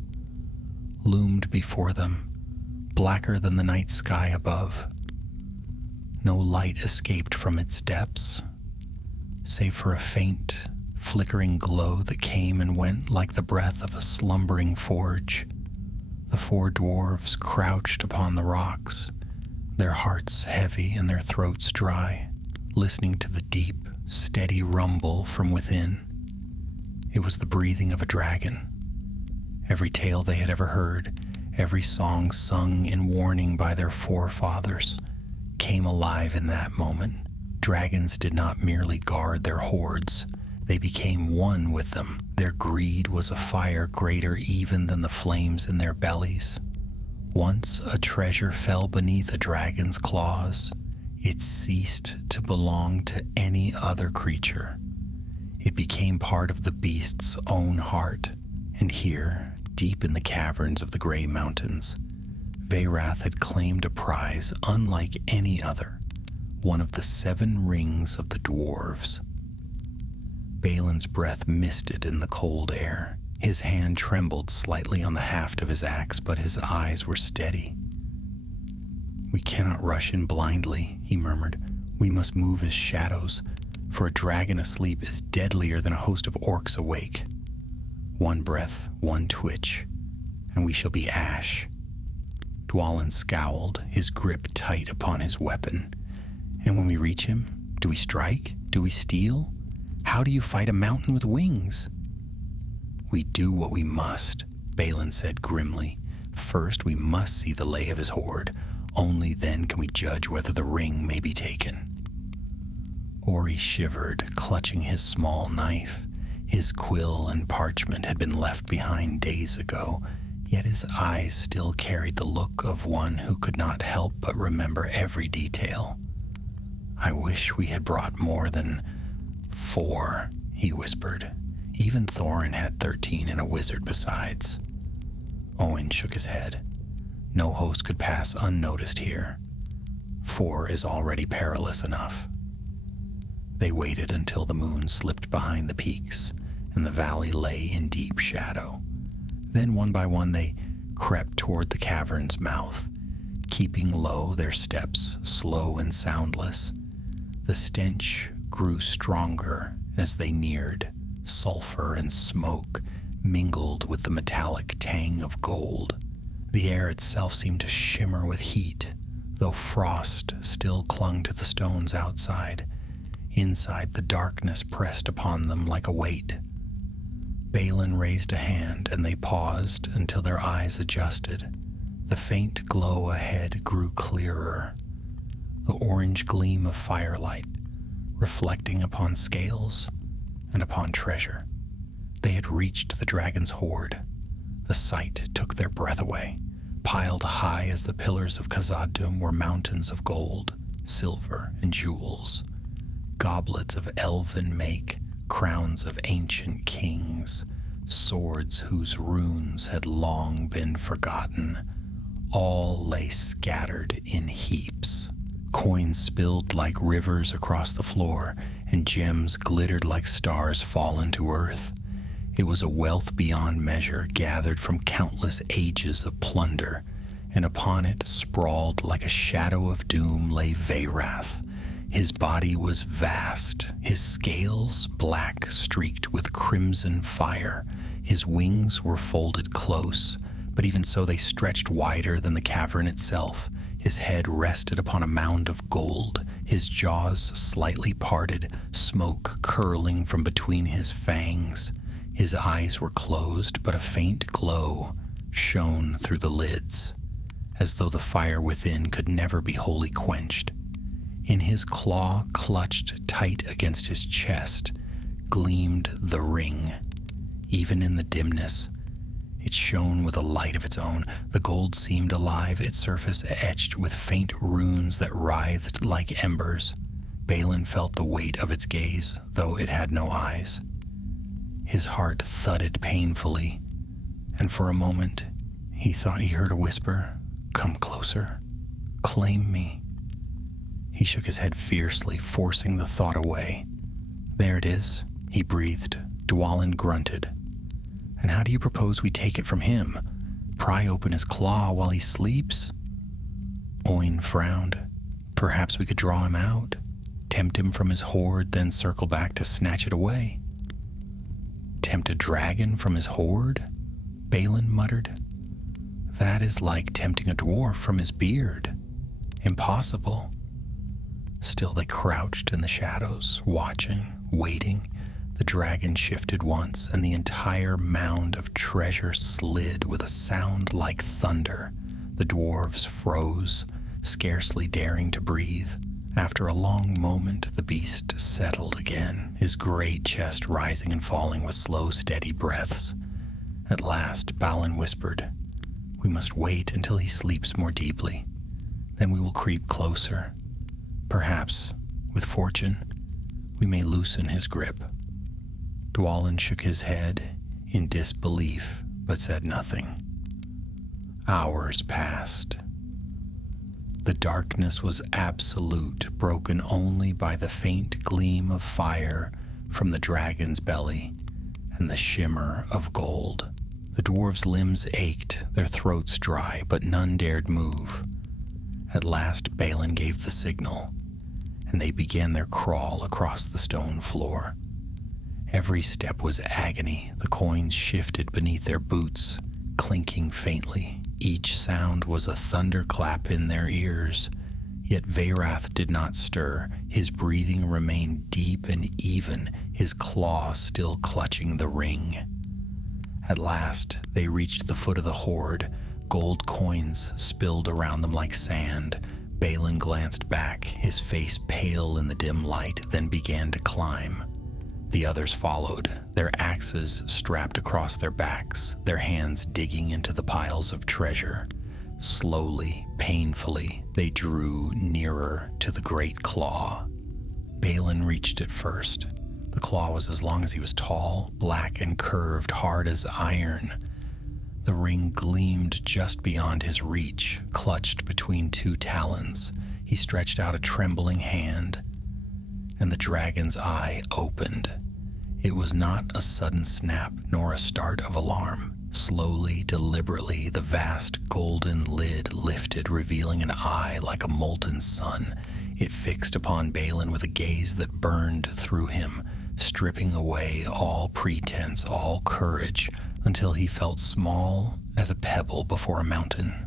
loomed before them, blacker than the night sky above. No light escaped from its depths, save for a faint, flickering glow that came and went like the breath of a slumbering forge. The four dwarves crouched upon the rocks, their hearts heavy and their throats dry, listening to the deep, steady rumble from within. It was the breathing of a dragon. Every tale they had ever heard, every song sung in warning by their forefathers, came alive in that moment. Dragons did not merely guard their hordes, they became one with them. Their greed was a fire greater even than the flames in their bellies. Once a treasure fell beneath a dragon's claws, it ceased to belong to any other creature. It became part of the beast's own heart. And here, deep in the caverns of the Grey Mountains, Veyrath had claimed a prize unlike any other, one of the 7 rings of the dwarves. Balin's breath misted in the cold air. His hand trembled slightly on the haft of his axe, but his eyes were steady. "We cannot rush in blindly," he murmured. "We must move as shadows, for a dragon asleep is deadlier than a host of orcs awake. One breath, one twitch, and we shall be ash." Dwalin scowled, his grip tight upon his weapon. "And when we reach him, do we strike? Do we steal? How do you fight a mountain with wings?" "We do what we must," Balin said grimly. "First, we must see the lay of his horde. Only then can we judge whether the ring may be taken." Ori shivered, clutching his small knife. His quill and parchment had been left behind days ago, yet his eyes still carried the look of one who could not help but remember every detail. "I wish we had brought more than 4, he whispered. "Even Thorin had 13 and a wizard besides." Owen shook his head. "No host could pass unnoticed here. 4 is already perilous enough." They waited until the moon slipped behind the peaks and the valley lay in deep shadow. Then one by one they crept toward the cavern's mouth, keeping low, their steps slow and soundless. The stench grew stronger as they neared. Sulfur and smoke mingled with the metallic tang of gold. The air itself seemed to shimmer with heat, though frost still clung to the stones outside. Inside, the darkness pressed upon them like a weight. Balin raised a hand, and they paused until their eyes adjusted. The faint glow ahead grew clearer, the orange gleam of firelight reflecting upon scales and upon treasure. They had reached the dragon's hoard. The sight took their breath away. Piled high as the pillars of Khazad-dûm were mountains of gold, silver, and jewels. Goblets of elven make, crowns of ancient kings, swords whose runes had long been forgotten. All lay scattered in heaps. Coins spilled like rivers across the floor, and gems glittered like stars fallen to earth. It was a wealth beyond measure, gathered from countless ages of plunder, and upon it, sprawled like a shadow of doom, lay Veyrath. His body was vast, his scales black streaked with crimson fire. His wings were folded close, but even so they stretched wider than the cavern itself. His head rested upon a mound of gold, his jaws slightly parted, smoke curling from between his fangs. His eyes were closed, but a faint glow shone through the lids, as though the fire within could never be wholly quenched. In his claw, clutched tight against his chest, gleamed the ring. Even in the dimness, it shone with a light of its own. The gold seemed alive, its surface etched with faint runes that writhed like embers. Balin felt the weight of its gaze, though it had no eyes. His heart thudded painfully, and for a moment he thought he heard a whisper, "Come closer, claim me." He shook his head fiercely, forcing the thought away. "There it is," he breathed. Dwalin grunted. "And how do you propose we take it from him? Pry open his claw while he sleeps?" Oin frowned. "Perhaps we could draw him out, tempt him from his hoard, then circle back to snatch it away." "Tempt a dragon from his hoard?" Balin muttered. "That is like tempting a dwarf from his beard. Impossible." Still they crouched in the shadows, watching, waiting. The dragon shifted once, and the entire mound of treasure slid with a sound like thunder. The dwarves froze, scarcely daring to breathe. After a long moment, the beast settled again, his great chest rising and falling with slow, steady breaths. At last, Balin whispered, "We must wait until he sleeps more deeply. Then we will creep closer. Perhaps, with fortune, we may loosen his grip." Dwalin shook his head in disbelief, but said nothing. Hours passed. The darkness was absolute, broken only by the faint gleam of fire from the dragon's belly and the shimmer of gold. The dwarves' limbs ached, their throats dry, but none dared move. At last Balin gave the signal, and they began their crawl across the stone floor. Every step was agony. The coins shifted beneath their boots, clinking faintly. Each sound was a thunderclap in their ears. Yet Veyrath did not stir. His breathing remained deep and even, his claw still clutching the ring. At last, they reached the foot of the hoard. Gold coins spilled around them like sand. Balin glanced back, his face pale in the dim light, then began to climb. The others followed, their axes strapped across their backs, their hands digging into the piles of treasure. Slowly, painfully, they drew nearer to the great claw. Balin reached it first. The claw was as long as he was tall, black and curved, hard as iron. The ring gleamed just beyond his reach, clutched between two talons. He stretched out a trembling hand, and the dragon's eye opened. It was not a sudden snap, nor a start of alarm. Slowly, deliberately, the vast golden lid lifted, revealing an eye like a molten sun. It fixed upon Balin with a gaze that burned through him, stripping away all pretense, all courage, until he felt small as a pebble before a mountain.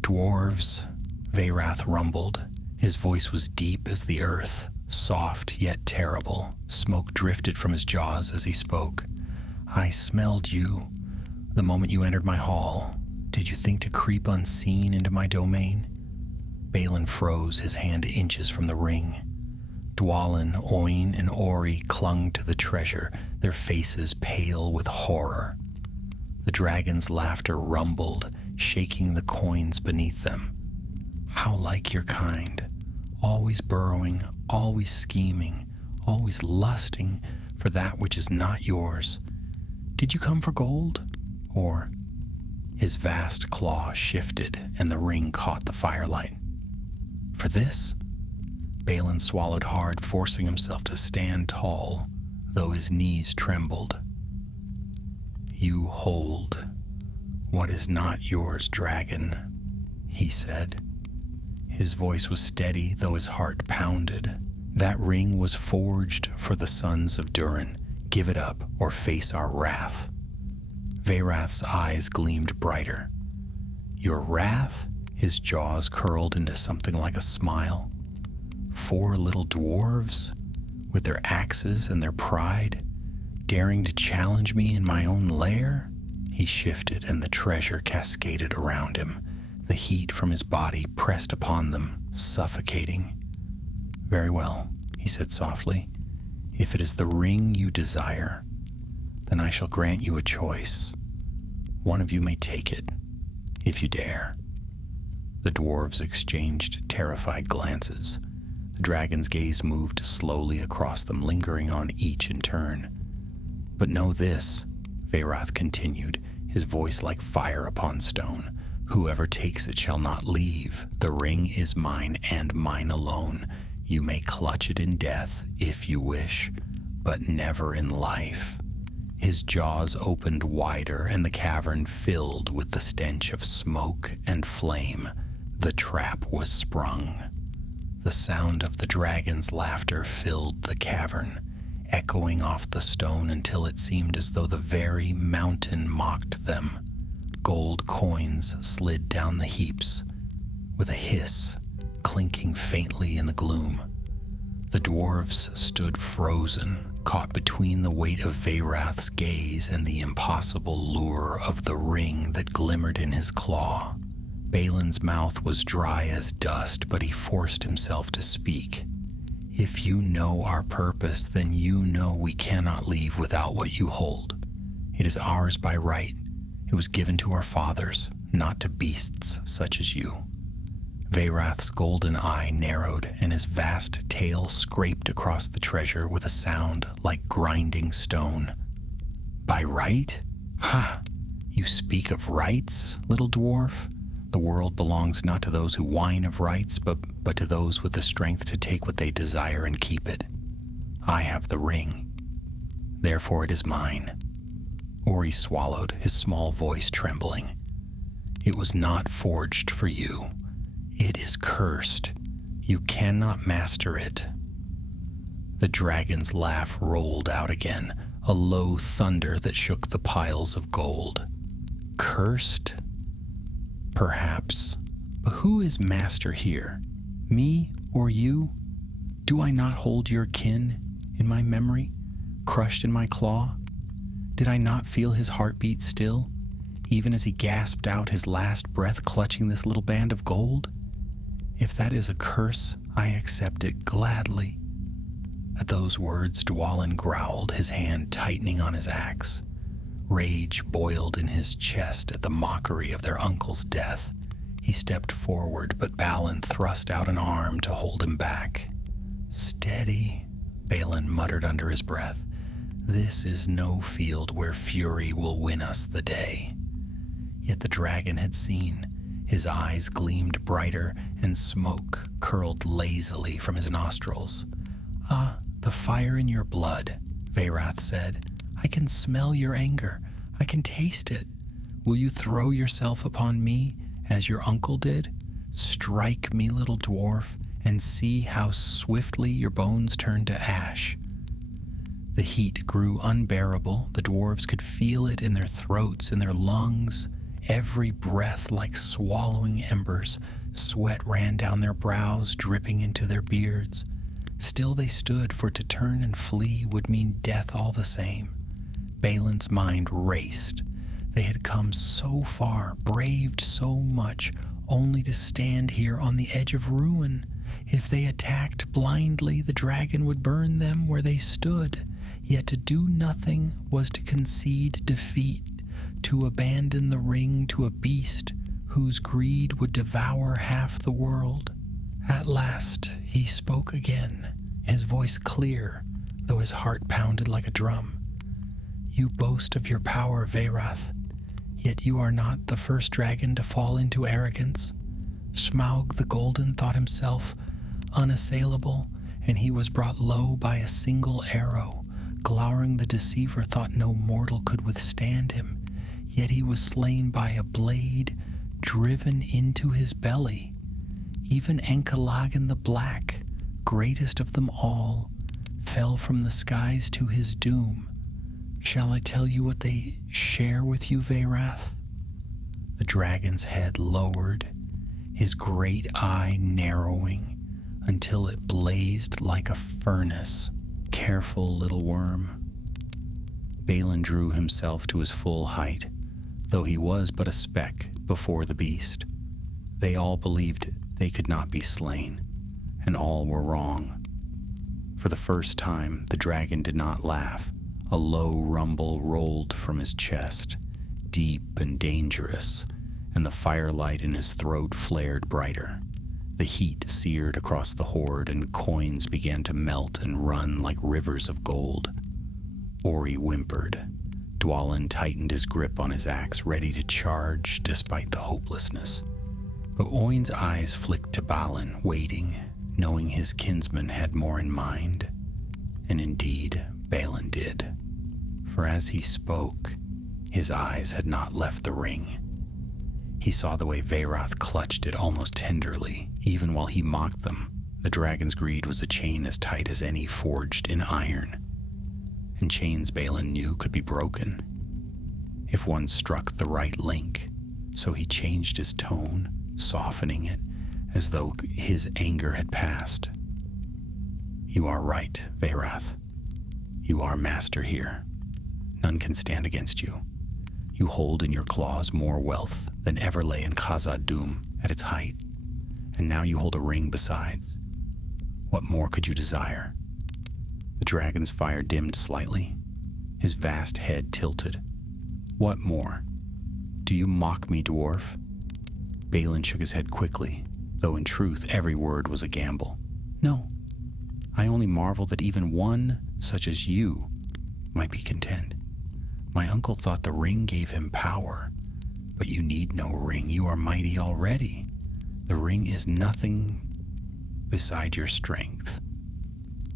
"Dwarves," Veyrath rumbled. His voice was deep as the earth, soft yet terrible. Smoke drifted from his jaws as he spoke. "I smelled you the moment you entered my hall. Did you think to creep unseen into my domain?" Balin froze, his hand inches from the ring. Dwalin, Oin, and Ori clung to the treasure, their faces pale with horror. The dragon's laughter rumbled, shaking the coins beneath them. "How like your kind, always burrowing, always scheming, always lusting for that which is not yours. Did you come for gold? Or..." His vast claw shifted, and the ring caught the firelight. "For this?" Balin swallowed hard, forcing himself to stand tall, though his knees trembled. "You hold what is not yours, dragon," he said. His voice was steady, though his heart pounded. "That ring was forged for the sons of Durin. Give it up, or face our wrath." Veyrath's eyes gleamed brighter. "Your wrath?" His jaws curled into something like a smile. "4 little dwarves, with their axes and their pride, daring to challenge me in my own lair? He shifted, and the treasure cascaded around him. The heat from his body pressed upon them, suffocating. Very well, he said softly. If it is the ring you desire, then I shall grant you a choice. One of you may take it, if you dare. The dwarves exchanged terrified glances. The dragon's gaze moved slowly across them, lingering on each in turn. But know this, Veyrath continued, his voice like fire upon stone. Whoever takes it shall not leave. The ring is mine and mine alone. You may clutch it in death, if you wish, but never in life. His jaws opened wider, and the cavern filled with the stench of smoke and flame. The trap was sprung. The sound of the dragon's laughter filled the cavern, echoing off the stone until it seemed as though the very mountain mocked them. Gold coins slid down the heaps, with a hiss, clinking faintly in the gloom. The dwarves stood frozen, caught between the weight of Veyrath's gaze and the impossible lure of the ring that glimmered in his claw. Balin's mouth was dry as dust, but he forced himself to speak. If you know our purpose, then you know we cannot leave without what you hold. It is ours by right. It was given to our fathers, not to beasts such as you. Veyrath's golden eye narrowed, and his vast tail scraped across the treasure with a sound like grinding stone. By right? Ha! You speak of rights, little dwarf? The world belongs not to those who whine of rights, but to those with the strength to take what they desire and keep it. I have the ring. Therefore it is mine. Ori swallowed, his small voice trembling. It was not forged for you. It is cursed. You cannot master it. The dragon's laugh rolled out again, a low thunder that shook the piles of gold. Cursed? Perhaps. But who is master here? Me or you? Do I not hold your kin in my memory, crushed in my claw? Did I not feel his heartbeat still, even as he gasped out his last breath clutching this little band of gold? If that is a curse, I accept it gladly. At those words, Dwalin growled, his hand tightening on his axe. Rage boiled in his chest at the mockery of their uncle's death. He stepped forward, but Balin thrust out an arm to hold him back. Steady, Balin muttered under his breath. This is no field where fury will win us the day. Yet the dragon had seen. His eyes gleamed brighter, and smoke curled lazily from his nostrils. Ah, the fire in your blood, Veyrath said. I can smell your anger. I can taste it. Will you throw yourself upon me, as your uncle did? Strike me, little dwarf, and see how swiftly your bones turn to ash. The heat grew unbearable. The dwarves could feel it in their throats, in their lungs. Every breath like swallowing embers. Sweat ran down their brows, dripping into their beards. Still they stood, for to turn and flee would mean death all the same. Balin's mind raced. They had come so far, braved so much, only to stand here on the edge of ruin. If they attacked blindly, the dragon would burn them where they stood. Yet to do nothing was to concede defeat, to abandon the ring to a beast whose greed would devour half the world. At last he spoke again, his voice clear, though his heart pounded like a drum. You boast of your power, Veyrath, yet you are not the first dragon to fall into arrogance. Smaug the Golden thought himself unassailable, and he was brought low by a single arrow. Glowering the Deceiver thought no mortal could withstand him, yet he was slain by a blade driven into his belly. Even Ankalagan the Black, greatest of them all, fell from the skies to his doom. Shall I tell you what they share with you, Veyrath? The dragon's head lowered, his great eye narrowing until it blazed like a furnace. Careful, little worm. Balin drew himself to his full height, though he was but a speck before the beast. They all believed they could not be slain, and all were wrong. For the first time, the dragon did not laugh. A low rumble rolled from his chest, deep and dangerous, and the firelight in his throat flared brighter. The heat seared across the horde, and coins began to melt and run like rivers of gold. Ori whimpered. Dwalin tightened his grip on his axe, ready to charge despite the hopelessness. But Oin's eyes flicked to Balin, waiting, knowing his kinsman had more in mind. And indeed, Balin did. For as he spoke, his eyes had not left the ring. He saw the way Veyrath clutched it almost tenderly, even while he mocked them. The dragon's greed was a chain as tight as any forged in iron, and chains Balin knew could be broken if one struck the right link. So he changed his tone, softening it as though his anger had passed. "You are right, Veyrath. You are master here. None can stand against you. You hold in your claws more wealth than ever lay in Khazad-dûm at its height, and now you hold a ring besides. What more could you desire?" The dragon's fire dimmed slightly. His vast head tilted. "What more? Do you mock me, dwarf?" Balin shook his head quickly, though in truth every word was a gamble. "No, I only marvel that even one such as you might be content. My uncle thought the ring gave him power, but you need no ring. You are mighty already. The ring is nothing beside your strength."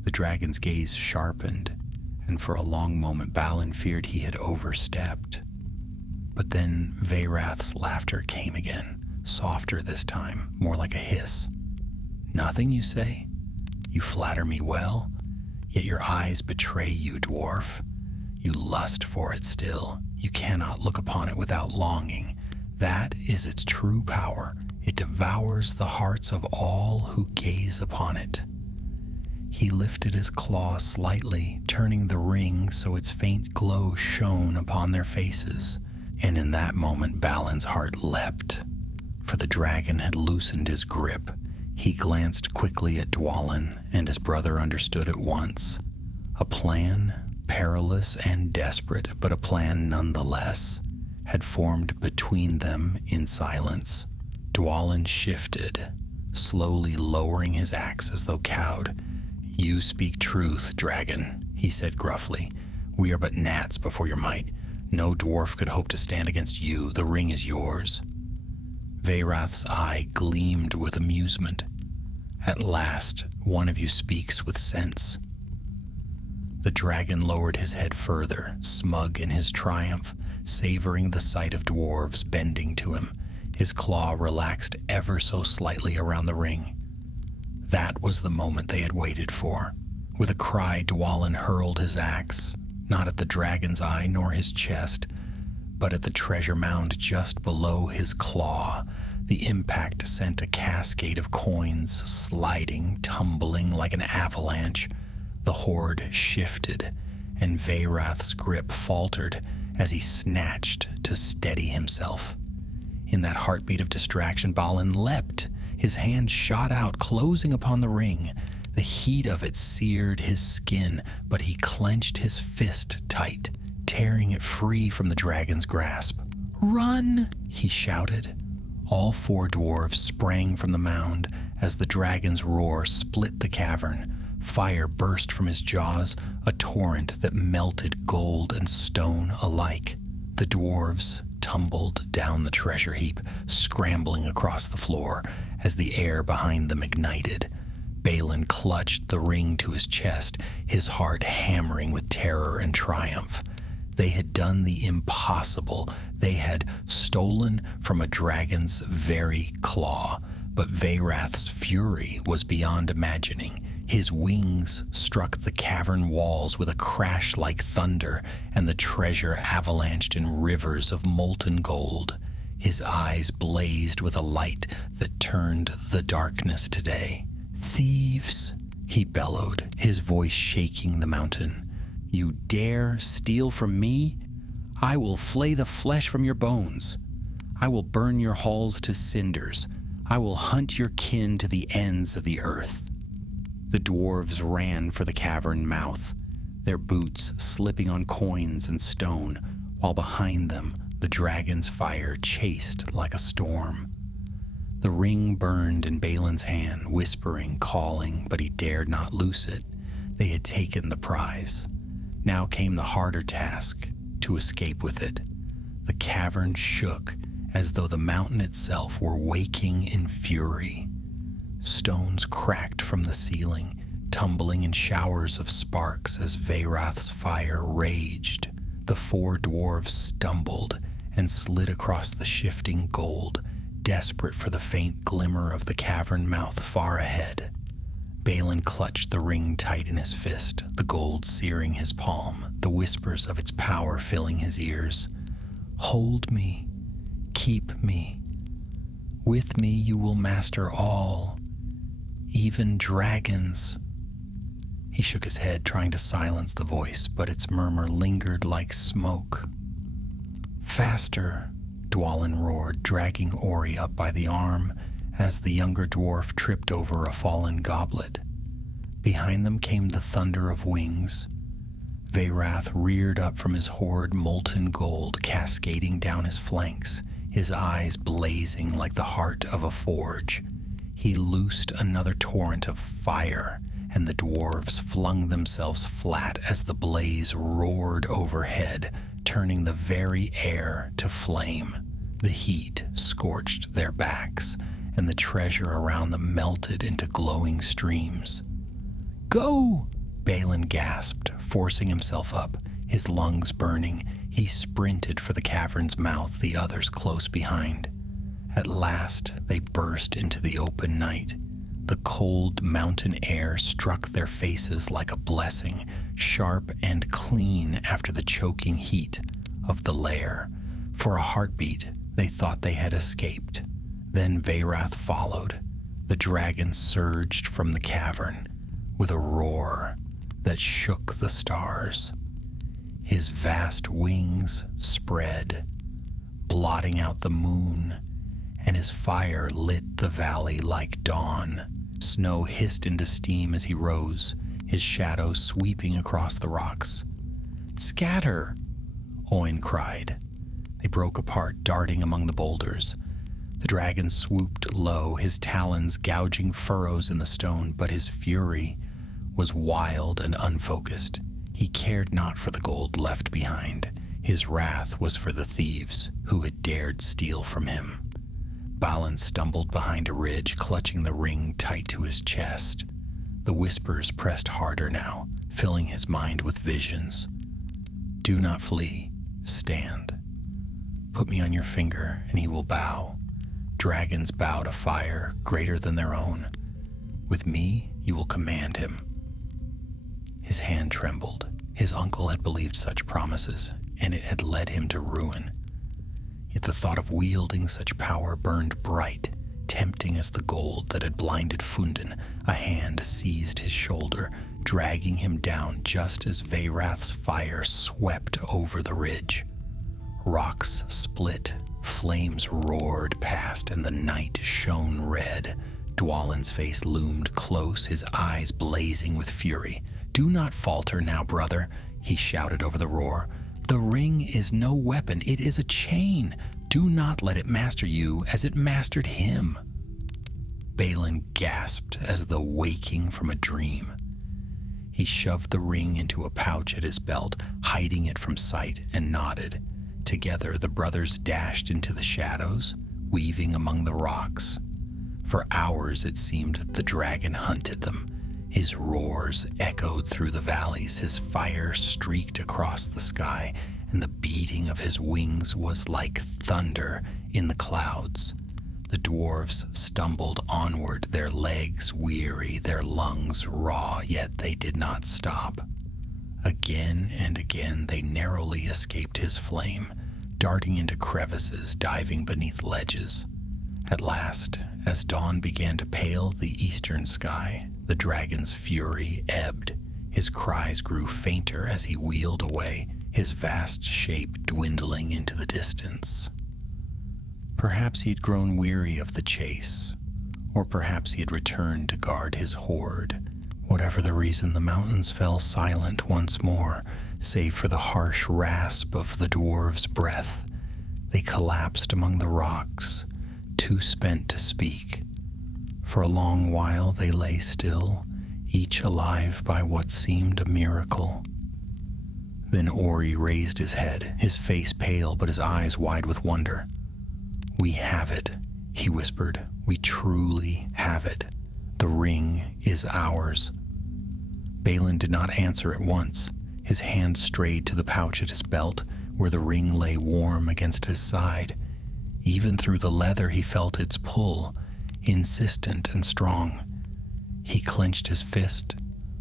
The dragon's gaze sharpened, and for a long moment Balin feared he had overstepped. But then Veyrath's laughter came again, softer this time, more like a hiss. "Nothing, you say? You flatter me well, yet your eyes betray you, dwarf. You lust for it still. You cannot look upon it without longing. That is its true power. It devours the hearts of all who gaze upon it." He lifted his claw slightly, turning the ring so its faint glow shone upon their faces. And in that moment Balin's heart leapt, for the dragon had loosened his grip. He glanced quickly at Dwalin, and his brother understood at once. A plan, perilous and desperate, but a plan nonetheless, had formed between them in silence. Dwalin shifted, slowly lowering his axe as though cowed. "You speak truth, dragon," he said gruffly. "We are but gnats before your might. No dwarf could hope to stand against you. The ring is yours." Veyrath's eye gleamed with amusement. "At last, one of you speaks with sense." The dragon lowered his head further, smug in his triumph, savoring the sight of dwarves bending to him. His claw relaxed ever so slightly around the ring. That was the moment they had waited for. With a cry, Dwalin hurled his axe, not at the dragon's eye nor his chest, but at the treasure mound just below his claw. The impact sent a cascade of coins sliding, tumbling like an avalanche. The horde shifted, and Veyrath's grip faltered as he snatched to steady himself. In that heartbeat of distraction, Balin leapt. His hand shot out, closing upon the ring. The heat of it seared his skin, but he clenched his fist tight, tearing it free from the dragon's grasp. "Run!" he shouted. All four dwarves sprang from the mound as the dragon's roar split the cavern. Fire burst from his jaws, a torrent that melted gold and stone alike. The dwarves tumbled down the treasure heap, scrambling across the floor as the air behind them ignited. Balin clutched the ring to his chest, his heart hammering with terror and triumph. They had done the impossible. They had stolen from a dragon's very claw, but Veyrath's fury was beyond imagining. His wings struck the cavern walls with a crash like thunder, and the treasure avalanched in rivers of molten gold. His eyes blazed with a light that turned the darkness to day. "Thieves!" he bellowed, his voice shaking the mountain. You dare steal from me? I will flay the flesh from your bones. I will burn your halls to cinders. I will hunt your kin to the ends of the earth." The dwarves ran for the cavern mouth, their boots slipping on coins and stone, while behind them the dragon's fire chased like a storm. The ring burned in Balin's hand, whispering, calling, but he dared not loose it. They had taken the prize. Now came the harder task, to escape with it. The cavern shook as though the mountain itself were waking in fury. Stones cracked from the ceiling, tumbling in showers of sparks as Veyrath's fire raged. The 4 dwarves stumbled and slid across the shifting gold, desperate for the faint glimmer of the cavern mouth far ahead. Balin clutched the ring tight in his fist, the gold searing his palm, the whispers of its power filling his ears. "Hold me, keep me. With me you will master all, even dragons." He shook his head, trying to silence the voice, but its murmur lingered like smoke. "Faster," Dwalin roared, dragging Ori up by the arm as the younger dwarf tripped over a fallen goblet. Behind them came the thunder of wings. Veyrath reared up from his hoard molten gold, cascading down his flanks, his eyes blazing like the heart of a forge. He loosed another torrent of fire, and the dwarves flung themselves flat as the blaze roared overhead, turning the very air to flame. The heat scorched their backs, and the treasure around them melted into glowing streams. "Go!" Balin gasped, forcing himself up, his lungs burning. He sprinted for the cavern's mouth, the others close behind. At last they burst into the open night. The cold mountain air struck their faces like a blessing, sharp and clean after the choking heat of the lair. For a heartbeat, they thought they had escaped. Then Veyrath followed. The dragon surged from the cavern with a roar that shook the stars. His vast wings spread, blotting out the moon, and his fire lit the valley like dawn. Snow hissed into steam as he rose, his shadow sweeping across the rocks. "Scatter!" Oin cried. They broke apart, darting among the boulders. The dragon swooped low, his talons gouging furrows in the stone, but his fury was wild and unfocused. He cared not for the gold left behind. His wrath was for the thieves who had dared steal from him. Balin stumbled behind a ridge, clutching the ring tight to his chest. The whispers pressed harder now, filling his mind with visions. "Do not flee. Stand. Put me on your finger, and he will bow. Dragons bow to fire greater than their own. With me, you will command him." His hand trembled. His uncle had believed such promises, and it had led him to ruin. Yet the thought of wielding such power burned bright, tempting as the gold that had blinded Fundin. A hand seized his shoulder, dragging him down just as Veyrath's fire swept over the ridge. Rocks split, flames roared past, and the night shone red. Dwalin's face loomed close, his eyes blazing with fury. "Do not falter now, brother," he shouted over the roar. "The ring is no weapon, it is a chain. Do not let it master you as it mastered him." Balin gasped as though waking from a dream. He shoved the ring into a pouch at his belt, hiding it from sight, and nodded. Together, the brothers dashed into the shadows, weaving among the rocks. For hours, it seemed, the dragon hunted them. His roars echoed through the valleys, his fire streaked across the sky, and the beating of his wings was like thunder in the clouds. The dwarves stumbled onward, their legs weary, their lungs raw, yet they did not stop. Again and again they narrowly escaped his flame, darting into crevices, diving beneath ledges. At last, as dawn began to pale the eastern sky, the dragon's fury ebbed. His cries grew fainter as he wheeled away, his vast shape dwindling into the distance. Perhaps he had grown weary of the chase, or perhaps he had returned to guard his hoard. Whatever the reason, the mountains fell silent once more, save for the harsh rasp of the dwarf's breath. They collapsed among the rocks, too spent to speak. For a long while they lay still, each alive by what seemed a miracle. Then Ori raised his head, his face pale but his eyes wide with wonder. "We have it," he whispered. "We truly have it. The ring is ours." Balin did not answer at once. His hand strayed to the pouch at his belt, where the ring lay warm against his side. Even through the leather he felt its pull, insistent and strong. He clenched his fist,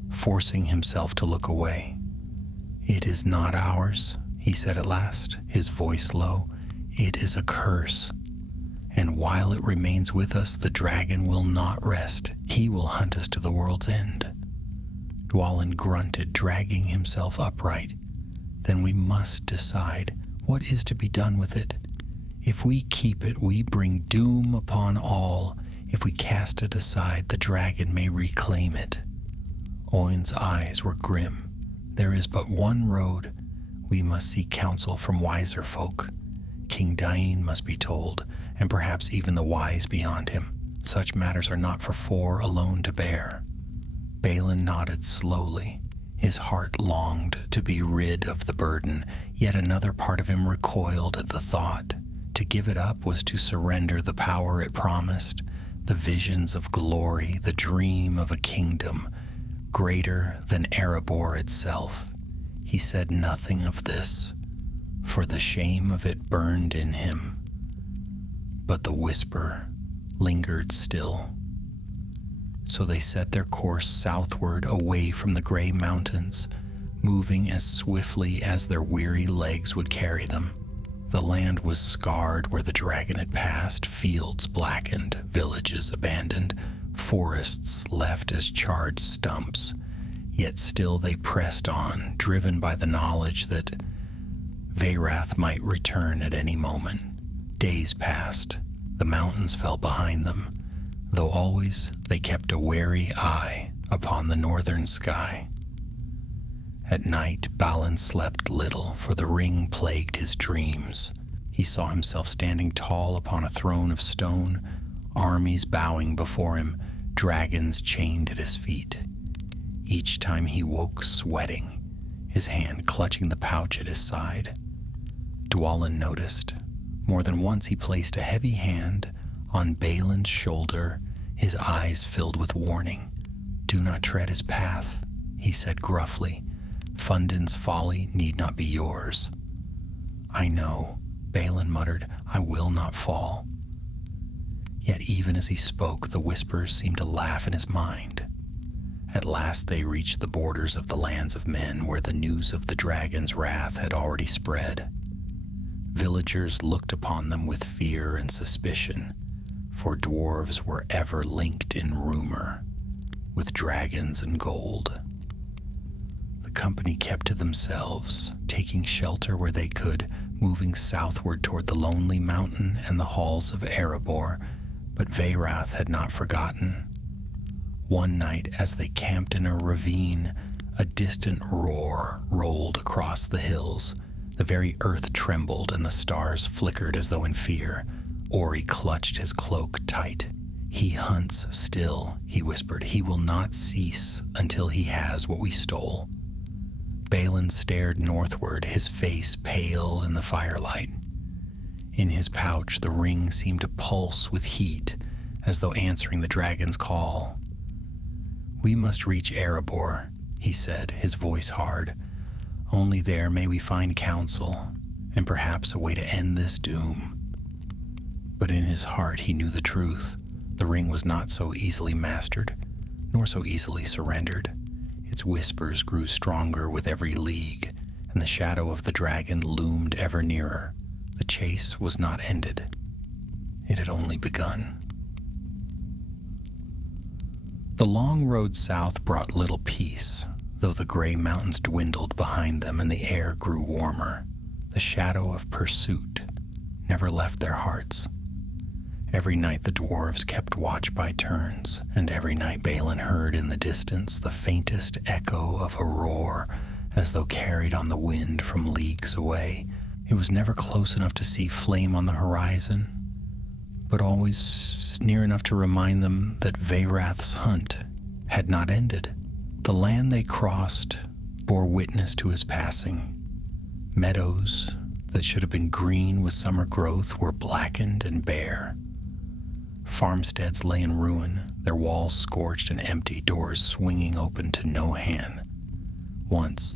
forcing himself to look away. "It is not ours," he said at last, his voice low. "It is a curse. And while it remains with us, the dragon will not rest. He will hunt us to the world's end." Dwalin grunted, dragging himself upright. "Then we must decide what is to be done with it. If we keep it, we bring doom upon all. If we cast it aside, the dragon may reclaim it." Owen's eyes were grim. "There is but one road. We must seek counsel from wiser folk. King Dain must be told, and perhaps even the wise beyond him. Such matters are not for four alone to bear." Balin nodded slowly. His heart longed to be rid of the burden, yet another part of him recoiled at the thought. To give it up was to surrender the power it promised, the visions of glory, the dream of a kingdom, greater than Erebor itself. He said nothing of this, for the shame of it burned in him. But the whisper lingered still. So they set their course southward away from the gray mountains, moving as swiftly as their weary legs would carry them. The land was scarred where the dragon had passed, fields blackened, villages abandoned, forests left as charred stumps. Yet still they pressed on, driven by the knowledge that Veyrath might return at any moment. Days passed. The mountains fell behind them, though always they kept a wary eye upon the northern sky. At night, Balin slept little, for the ring plagued his dreams. He saw himself standing tall upon a throne of stone, armies bowing before him, dragons chained at his feet. Each time he woke sweating, his hand clutching the pouch at his side. Dwalin noticed. More than once he placed a heavy hand on Balin's shoulder, his eyes filled with warning. "Do not tread his path," he said gruffly. "Fundin's folly need not be yours." "I know," Balin muttered. "I will not fall." Yet even as he spoke, the whispers seemed to laugh in his mind. At last they reached the borders of the lands of men, where the news of the dragon's wrath had already spread. Villagers looked upon them with fear and suspicion, for dwarves were ever linked in rumor with dragons and gold. The company kept to themselves, taking shelter where they could, moving southward toward the lonely mountain and the halls of Erebor, but Veyrath had not forgotten. One night, as they camped in a ravine, a distant roar rolled across the hills. The very earth trembled and the stars flickered as though in fear. Ori clutched his cloak tight. "He hunts still," he whispered. "He will not cease until he has what we stole." Balin stared northward, his face pale in the firelight. In his pouch, the ring seemed to pulse with heat, as though answering the dragon's call. "We must reach Erebor," he said, his voice hard. "Only there may we find counsel, and perhaps a way to end this doom." But in his heart he knew the truth. The ring was not so easily mastered, nor so easily surrendered. Its whispers grew stronger with every league, and the shadow of the dragon loomed ever nearer. The chase was not ended. It had only begun. The long road south brought little peace. Though the gray mountains dwindled behind them and the air grew warmer, the shadow of pursuit never left their hearts. Every night the dwarves kept watch by turns, and every night Balin heard in the distance the faintest echo of a roar, as though carried on the wind from leagues away. It was never close enough to see flame on the horizon, but always near enough to remind them that Vairath's hunt had not ended. The land they crossed bore witness to his passing. Meadows that should have been green with summer growth were blackened and bare. Farmsteads lay in ruin, their walls scorched and empty, doors swinging open to no hand. Once,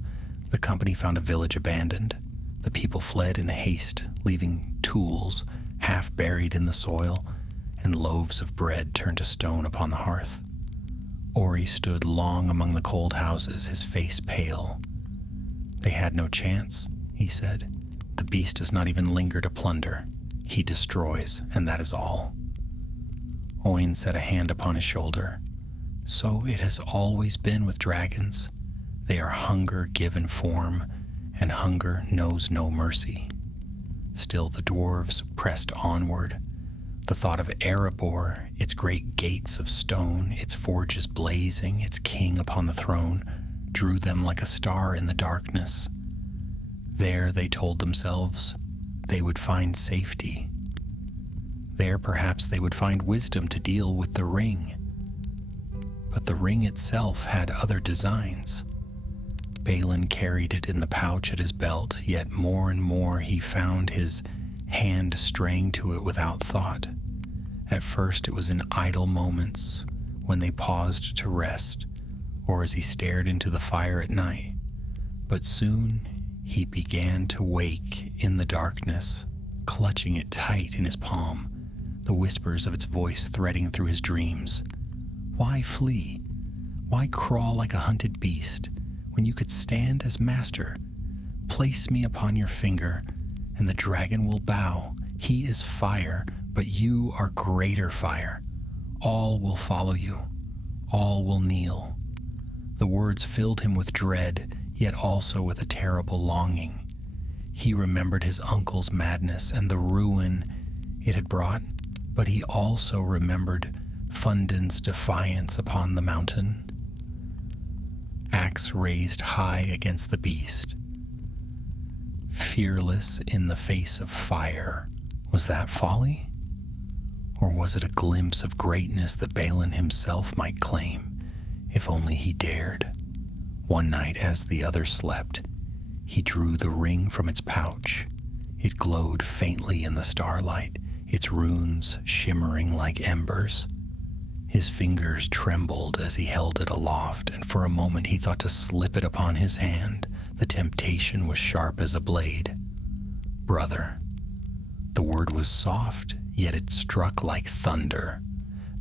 the company found a village abandoned. The people fled in haste, leaving tools half buried in the soil and loaves of bread turned to stone upon the hearth. Ori stood long among the cold houses, his face pale. "They had no chance," he said. "The beast does not even linger to plunder. He destroys, and that is all." Owain set a hand upon his shoulder. "So it has always been with dragons. They are hunger given form, and hunger knows no mercy." Still the dwarves pressed onward. The thought of Erebor, its great gates of stone, its forges blazing, its king upon the throne, drew them like a star in the darkness. There, they told themselves, they would find safety. There, perhaps, they would find wisdom to deal with the ring. But the ring itself had other designs. Balin carried it in the pouch at his belt, yet more and more he found his hand straying to it without thought. At first it was in idle moments, when they paused to rest, or as he stared into the fire at night. But soon he began to wake in the darkness, clutching it tight in his palm, the whispers of its voice threading through his dreams. Why flee? Why crawl like a hunted beast, when you could stand as master? Place me upon your finger, and the dragon will bow. He is fire, but you are greater fire. All will follow you. All will kneel. The words filled him with dread, yet also with a terrible longing. He remembered his uncle's madness and the ruin it had brought, but he also remembered Fundin's defiance upon the mountain. Axe raised high against the beast, fearless in the face of fire. Was that folly? Or was it a glimpse of greatness that Balin himself might claim, if only he dared? One night, as the others slept, he drew the ring from its pouch. It glowed faintly in the starlight, its runes shimmering like embers. His fingers trembled as he held it aloft, and for a moment he thought to slip it upon his hand. The temptation was sharp as a blade. "Brother." The word was soft, yet it struck like thunder.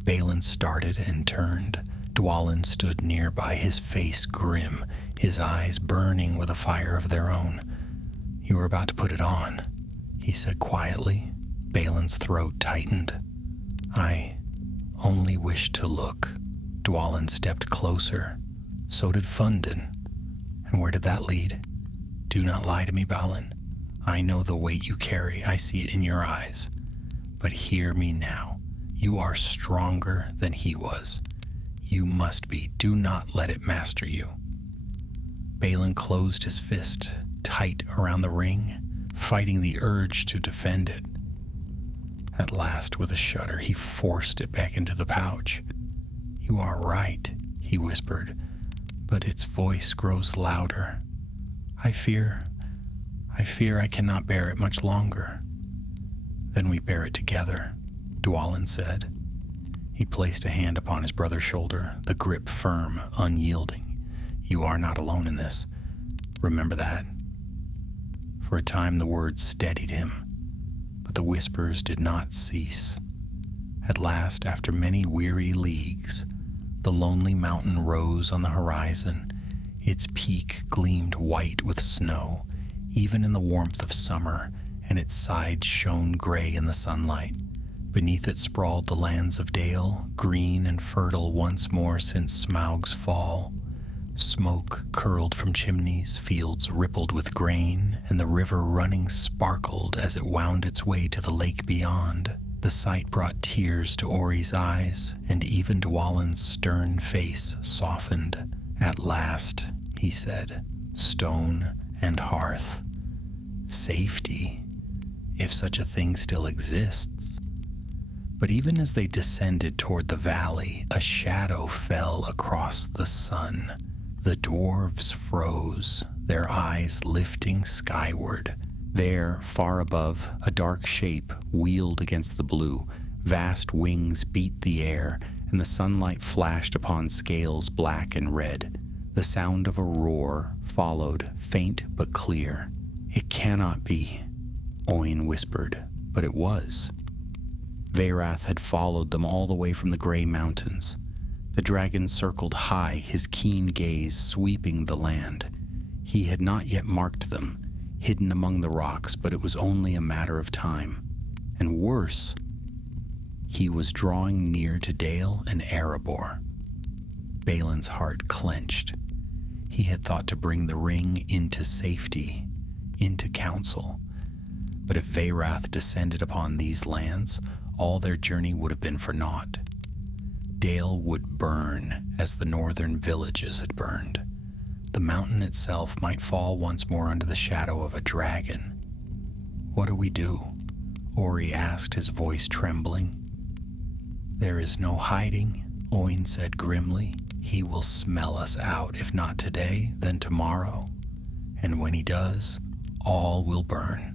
Balin started and turned. Dwalin stood nearby, his face grim, his eyes burning with a fire of their own. "You were about to put it on," he said quietly. Balin's throat tightened. "I only wished to look." Dwalin stepped closer. "So did Fundin. And where did that lead? Do not lie to me, Balin. I know the weight you carry. I see it in your eyes. But hear me now. You are stronger than he was. You must be. Do not let it master you." Balin closed his fist tight around the ring, fighting the urge to defend it. At last, with a shudder, he forced it back into the pouch. "You are right," he whispered, but its voice grows louder. I fear I cannot bear it much longer." "Then we bear it together," Dwalin said. He placed a hand upon his brother's shoulder, the grip firm, unyielding. "You are not alone in this. Remember that." For a time the words steadied him, but the whispers did not cease. At last, after many weary leagues, the lonely mountain rose on the horizon. Its peak gleamed white with snow, even in the warmth of summer, and its sides shone gray in the sunlight. Beneath it sprawled the lands of Dale, green and fertile once more since Smaug's fall. Smoke curled from chimneys, fields rippled with grain, and the river running sparkled as it wound its way to the lake beyond. The sight brought tears to Ori's eyes, and even Dwalin's stern face softened. "At last," he said, "stone and hearth. Safety, if such a thing still exists." But even as they descended toward the valley, a shadow fell across the sun. The dwarves froze, their eyes lifting skyward. There, far above, a dark shape wheeled against the blue. Vast wings beat the air, and the sunlight flashed upon scales black and red. The sound of a roar followed, faint but clear. "It cannot be," Oin whispered, but it was. Veyrath had followed them all the way from the gray mountains. The dragon circled high, his keen gaze sweeping the land. He had not yet marked them, hidden among the rocks, but it was only a matter of time. And worse, he was drawing near to Dale and Erebor. Balin's heart clenched. He had thought to bring the ring into safety, into council. But if Veyrath descended upon these lands, all their journey would have been for naught. Dale would burn as the northern villages had burned. The mountain itself might fall once more under the shadow of a dragon. "What do we do?" Ori asked, his voice trembling. "There is no hiding," Oin said grimly. "He will smell us out, if not today, then tomorrow. And when he does, all will burn."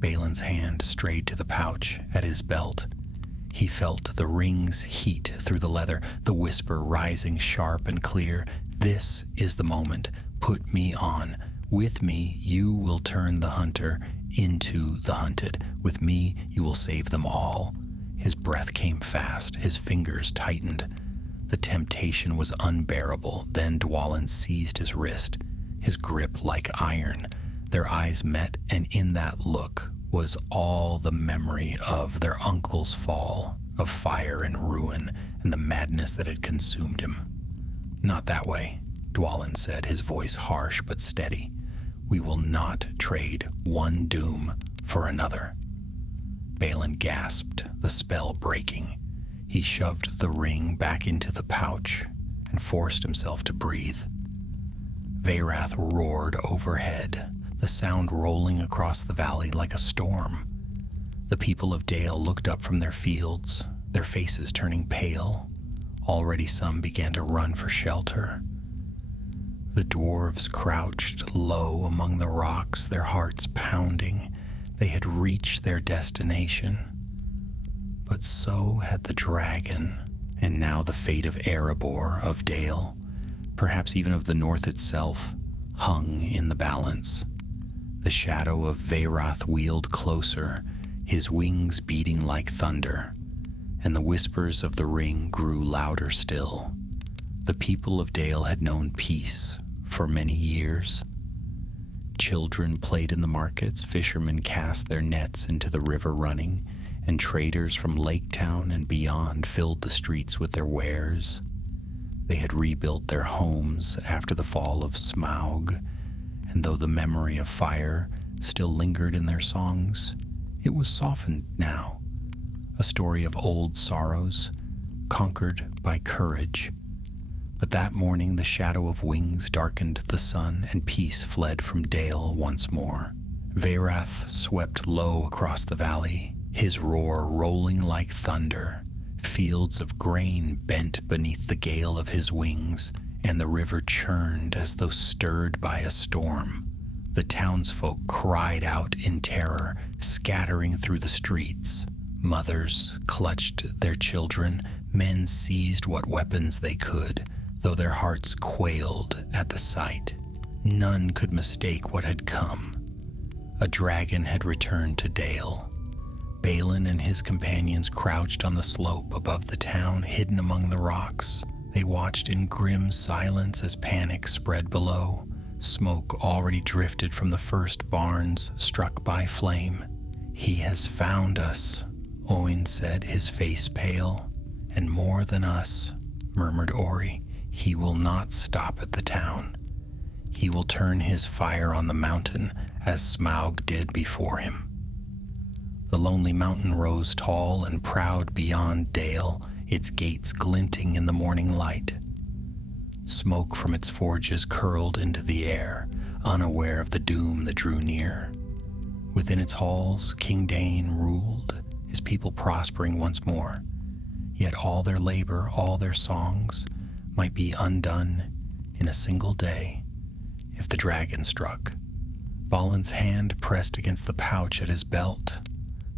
Balin's hand strayed to the pouch at his belt. He felt the ring's heat through the leather, the whisper rising sharp and clear. "This is the moment. Put me on. With me, you will turn the hunter into the hunted. With me, you will save them all." His breath came fast. His fingers tightened. The temptation was unbearable. Then Dwalin seized his wrist, his grip like iron. Their eyes met, and in that look was all the memory of their uncle's fall, of fire and ruin, and the madness that had consumed him. "Not that way," Dwalin said, his voice harsh but steady. "We will not trade one doom for another." Balin gasped, the spell breaking. He shoved the ring back into the pouch and forced himself to breathe. Veyrath roared overhead, the sound rolling across the valley like a storm. The people of Dale looked up from their fields, their faces turning pale. Already some began to run for shelter. The dwarves crouched low among the rocks, their hearts pounding. They had reached their destination. But so had the dragon, and now the fate of Erebor, of Dale, perhaps even of the north itself, hung in the balance. The shadow of Veyrath wheeled closer, his wings beating like thunder, and the whispers of the ring grew louder still. The people of Dale had known peace for many years. Children played in the markets, fishermen cast their nets into the river running, and traders from Lake Town and beyond filled the streets with their wares. They had rebuilt their homes after the fall of Smaug, and though the memory of fire still lingered in their songs, it was softened now, a story of old sorrows, conquered by courage. But that morning the shadow of wings darkened the sun, and peace fled from Dale once more. Veyrath swept low across the valley, his roar rolling like thunder. Fields of grain bent beneath the gale of his wings, and the river churned as though stirred by a storm. The townsfolk cried out in terror, scattering through the streets. Mothers clutched their children, men seized what weapons they could, though their hearts quailed at the sight. None could mistake what had come. A dragon had returned to Dale. Balin and his companions crouched on the slope above the town, hidden among the rocks. They watched in grim silence as panic spread below. Smoke already drifted from the first barns struck by flame. "He has found us," Oin said, his face pale. "And more than us," murmured Ori. he will not stop at the town. He will turn his fire on the mountain as Smaug did before him. The lonely mountain rose tall and proud beyond Dale, its gates glinting in the morning light. Smoke from its forges curled into the air, unaware of the doom that drew near. Within its halls, King Dain ruled, his people prospering once more. Yet all their labor, all their songs, might be undone in a single day if the dragon struck. Balin's hand pressed against the pouch at his belt.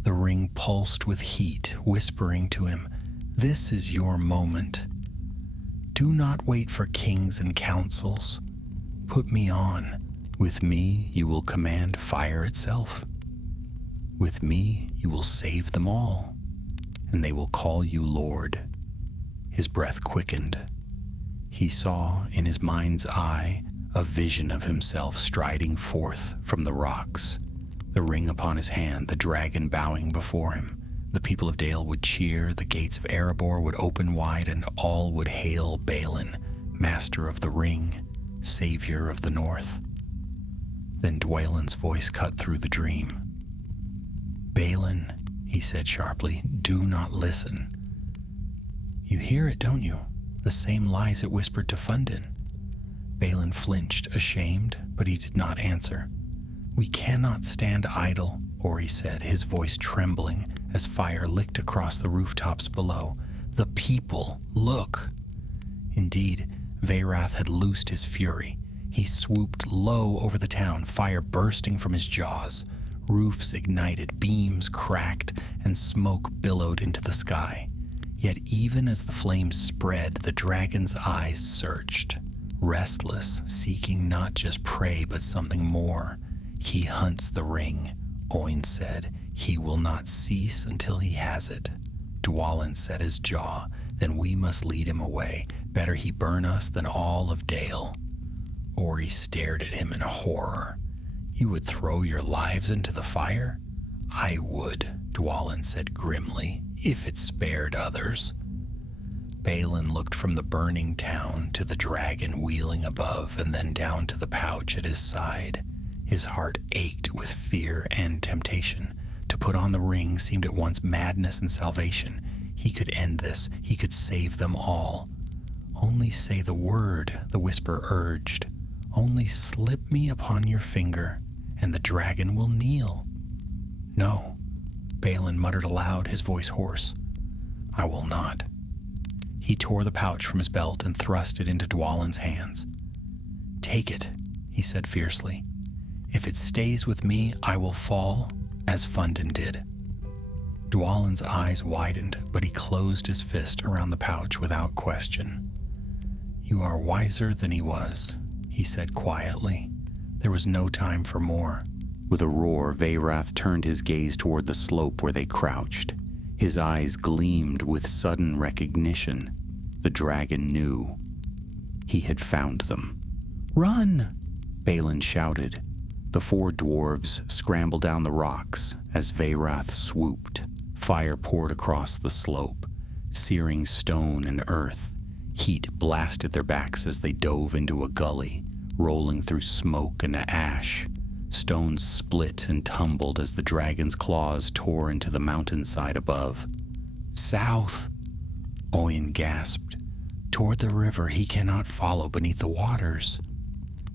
The ring pulsed with heat, whispering to him, "This is your moment. Do not wait for kings and councils. Put me on. With me you will command fire itself. With me you will save them all, and they will call you Lord." His breath quickened. He saw in his mind's eye a vision of himself striding forth from the rocks, the ring upon his hand, the dragon bowing before him. The people of Dale would cheer, the gates of Erebor would open wide, and all would hail Balin, master of the ring, savior of the north. Then Dwalin's voice cut through the dream. "Balin," he said sharply, "do not listen. You hear it, don't you? The same lies it whispered to Fundin." Balin flinched, ashamed, but he did not answer. "We cannot stand idle," Ori said, his voice trembling as fire licked across the rooftops below. "The people, look!" Indeed, Veyrath had loosed his fury. He swooped low over the town, fire bursting from his jaws. Roofs ignited, beams cracked, and smoke billowed into the sky. Yet even as the flames spread, the dragon's eyes searched, restless, seeking not just prey but something more. "He hunts the ring," Oin said. "He will not cease until he has it." Dwalin set his jaw. "Then we must lead him away. Better he burn us than all of Dale." Ori stared at him in horror. "You would throw your lives into the fire?" "I would," Dwalin said grimly, "if it spared others." Balin looked from the burning town to the dragon wheeling above, and then down to the pouch at his side. His heart ached with fear and temptation. To put on the ring seemed at once madness and salvation. He could end this. He could save them all. "Only say the word," the whisper urged. "Only slip me upon your finger, and the dragon will kneel." "No," Balin muttered aloud, his voice hoarse. "I will not." He tore the pouch from his belt and thrust it into Dwalin's hands. "Take it," he said fiercely. "If it stays with me, I will fall as Fundin did." Dwalin's eyes widened, but he closed his fist around the pouch without question. "You are wiser than he was," he said quietly. There was no time for more. With a roar, Veyrath turned his gaze toward the slope where they crouched. His eyes gleamed with sudden recognition. The dragon knew. He had found them. "Run!" Balin shouted. The four dwarves scrambled down the rocks as Veyrath swooped. Fire poured across the slope, searing stone and earth. Heat blasted their backs as they dove into a gully, rolling through smoke and ash. Stones split and tumbled as the dragon's claws tore into the mountainside above. "South!" Oin gasped. "Toward the river he cannot follow beneath the waters."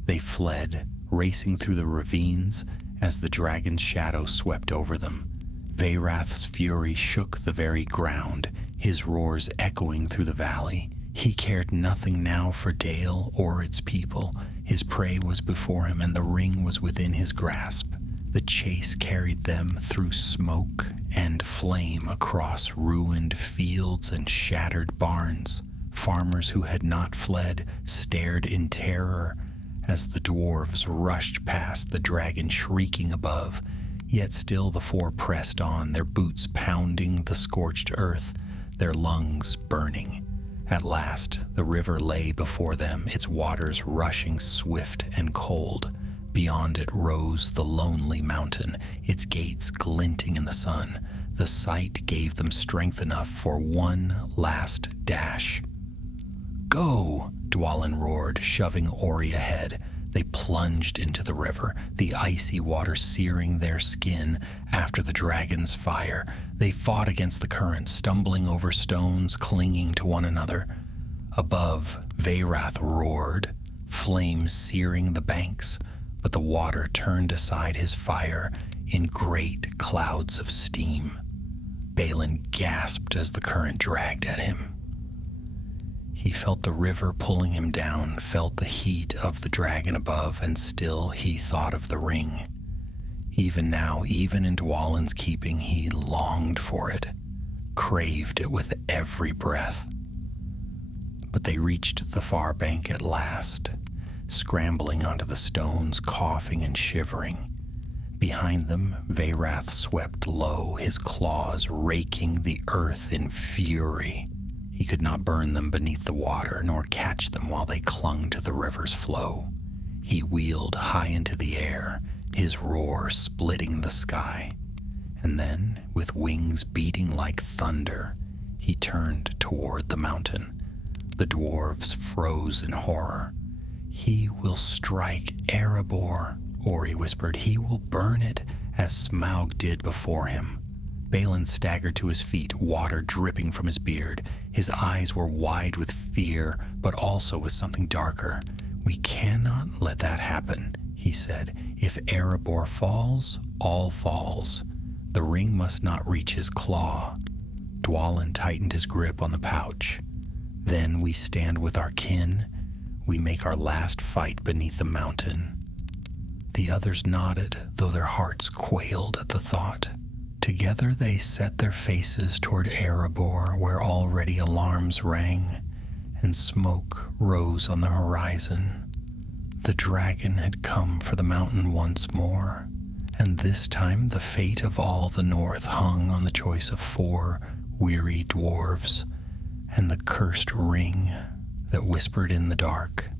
They fled, racing through the ravines as the dragon's shadow swept over them. Veyrath's fury shook the very ground, his roars echoing through the valley. He cared nothing now for Dale or its people. His prey was before him, and the ring was within his grasp. The chase carried them through smoke and flame across ruined fields and shattered barns. Farmers who had not fled stared in terror as the dwarves rushed past, the dragon shrieking above. Yet still the four pressed on, their boots pounding the scorched earth, their lungs burning. At last, the river lay before them, its waters rushing swift and cold. Beyond it rose the lonely mountain, its gates glinting in the sun. The sight gave them strength enough for one last dash. "Go!" Dwalin roared, shoving Ori ahead. They plunged into the river, the icy water searing their skin after the dragon's fire. They fought against the current, stumbling over stones, clinging to one another. Above, Veyrath roared, flames searing the banks, but the water turned aside his fire in great clouds of steam. Balin gasped as the current dragged at him. He felt the river pulling him down, felt the heat of the dragon above, and still he thought of the ring. Even now, even in Dwalin's keeping, he longed for it, craved it with every breath. But they reached the far bank at last, scrambling onto the stones, coughing and shivering. Behind them, Veyrath swept low, his claws raking the earth in fury. He could not burn them beneath the water, nor catch them while they clung to the river's flow. He wheeled high into the air, his roar splitting the sky. And then, with wings beating like thunder, he turned toward the mountain. The dwarves froze in horror. "He will strike Erebor," Ori whispered. "He will burn it as Smaug did before him." Balin staggered to his feet, water dripping from his beard. His eyes were wide with fear, but also with something darker. "We cannot let that happen," he said. "If Erebor falls, all falls. The ring must not reach his claw." Dwalin tightened his grip on the pouch. "Then we stand with our kin. We make our last fight beneath the mountain." The others nodded, though their hearts quailed at the thought. Together they set their faces toward Erebor, where already alarms rang, and smoke rose on the horizon. The dragon had come for the mountain once more, and this time the fate of all the north hung on the choice of 4 weary dwarves and the cursed ring that whispered in the dark.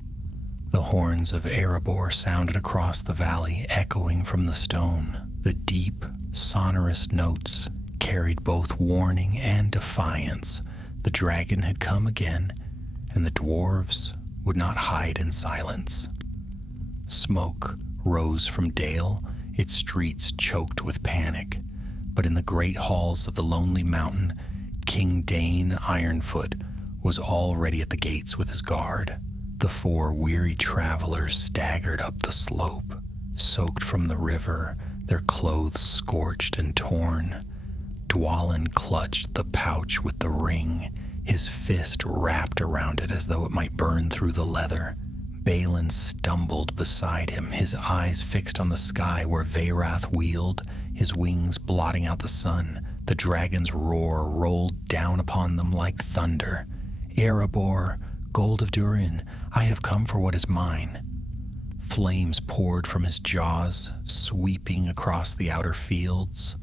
The horns of Erebor sounded across the valley, echoing from the stone. The deep, sonorous notes carried both warning and defiance. The dragon had come again, and the dwarves would not hide in silence. Smoke rose from Dale, its streets choked with panic. But in the great halls of the lonely mountain, King Dane Ironfoot was already at the gates with his guard. The 4 weary travelers staggered up the slope, soaked from the river, their clothes scorched and torn. Dwalin clutched the pouch with the ring, his fist wrapped around it as though it might burn through the leather. Balin stumbled beside him, his eyes fixed on the sky where Veyrath wheeled, his wings blotting out the sun. The dragon's roar rolled down upon them like thunder. "Erebor, gold of Durin, I have come for what is mine." Flames poured from his jaws, sweeping across the outer fields.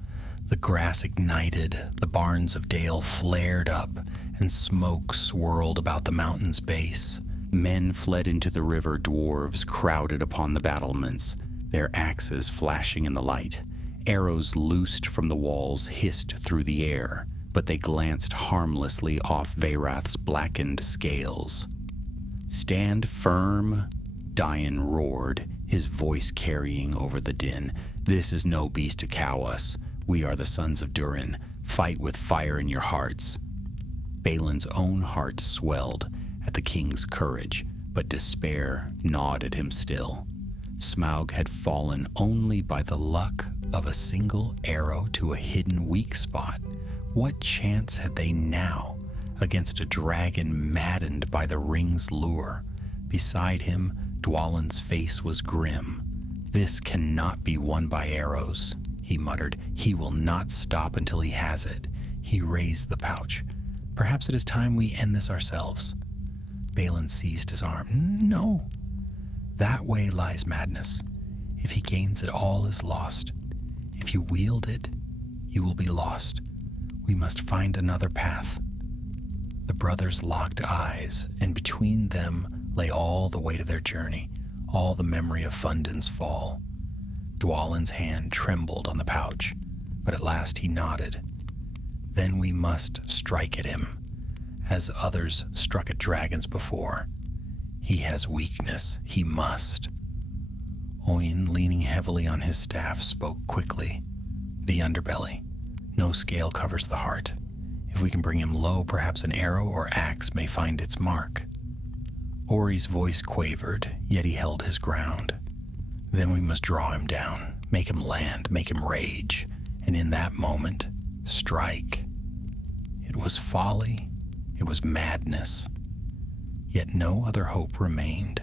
The grass ignited, the barns of Dale flared up, and smoke swirled about the mountain's base. Men fled into the river, dwarves crowded upon the battlements, their axes flashing in the light. Arrows loosed from the walls hissed through the air, but they glanced harmlessly off Veyrath's blackened scales. "Stand firm," Dain roared, his voice carrying over the din. "This is no beast to cow us. We are the sons of Durin. Fight with fire in your hearts." Balin's own heart swelled at the king's courage, but despair gnawed at him still. Smaug had fallen only by the luck of a single arrow to a hidden weak spot. What chance had they now against a dragon maddened by the ring's lure? Beside him, Dwalin's face was grim. "This cannot be won by arrows," he muttered. "He will not stop until he has it." He raised the pouch. "Perhaps it is time we end this ourselves." Balin seized his arm. "No. That way lies madness. If he gains it, all is lost. If you wield it, you will be lost. We must find another path." The brothers locked eyes, and between them lay all the weight of their journey, all the memory of Fundin's fall. Dwalin's hand trembled on the pouch, but at last he nodded. "Then we must strike at him, as others struck at dragons before. He has weakness. He must. Oin, leaning heavily on his staff, spoke quickly. The underbelly. No scale covers the heart. If we can bring him low, perhaps an arrow or axe may find its mark. Ori's voice quavered, yet he held his ground. Then we must draw him down, make him land, make him rage, and in that moment, strike. It was folly, it was madness. Yet no other hope remained.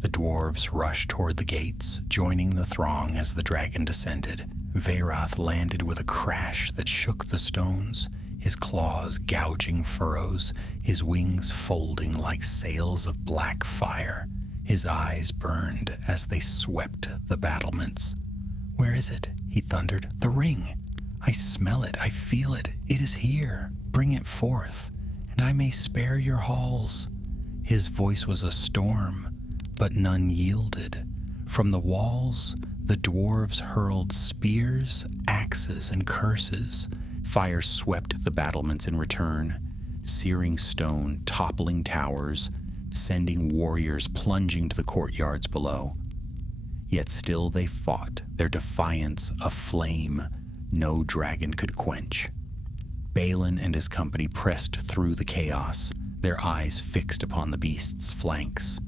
The dwarves rushed toward the gates, joining the throng as the dragon descended. Veyrath landed with a crash that shook the stones, his claws gouging furrows, his wings folding like sails of black fire. His eyes burned as they swept the battlements. "Where is it?" he thundered. "The ring! I smell it, I feel it. It is here. Bring it forth, and I may spare your halls." His voice was a storm, but none yielded. From the walls, the dwarves hurled spears, axes, and curses. Fire swept the battlements in return, searing stone, toppling towers, sending warriors plunging to the courtyards below. Yet still they fought, their defiance a flame no dragon could quench. Balin and his company pressed through the chaos, their eyes fixed upon the beast's flanks.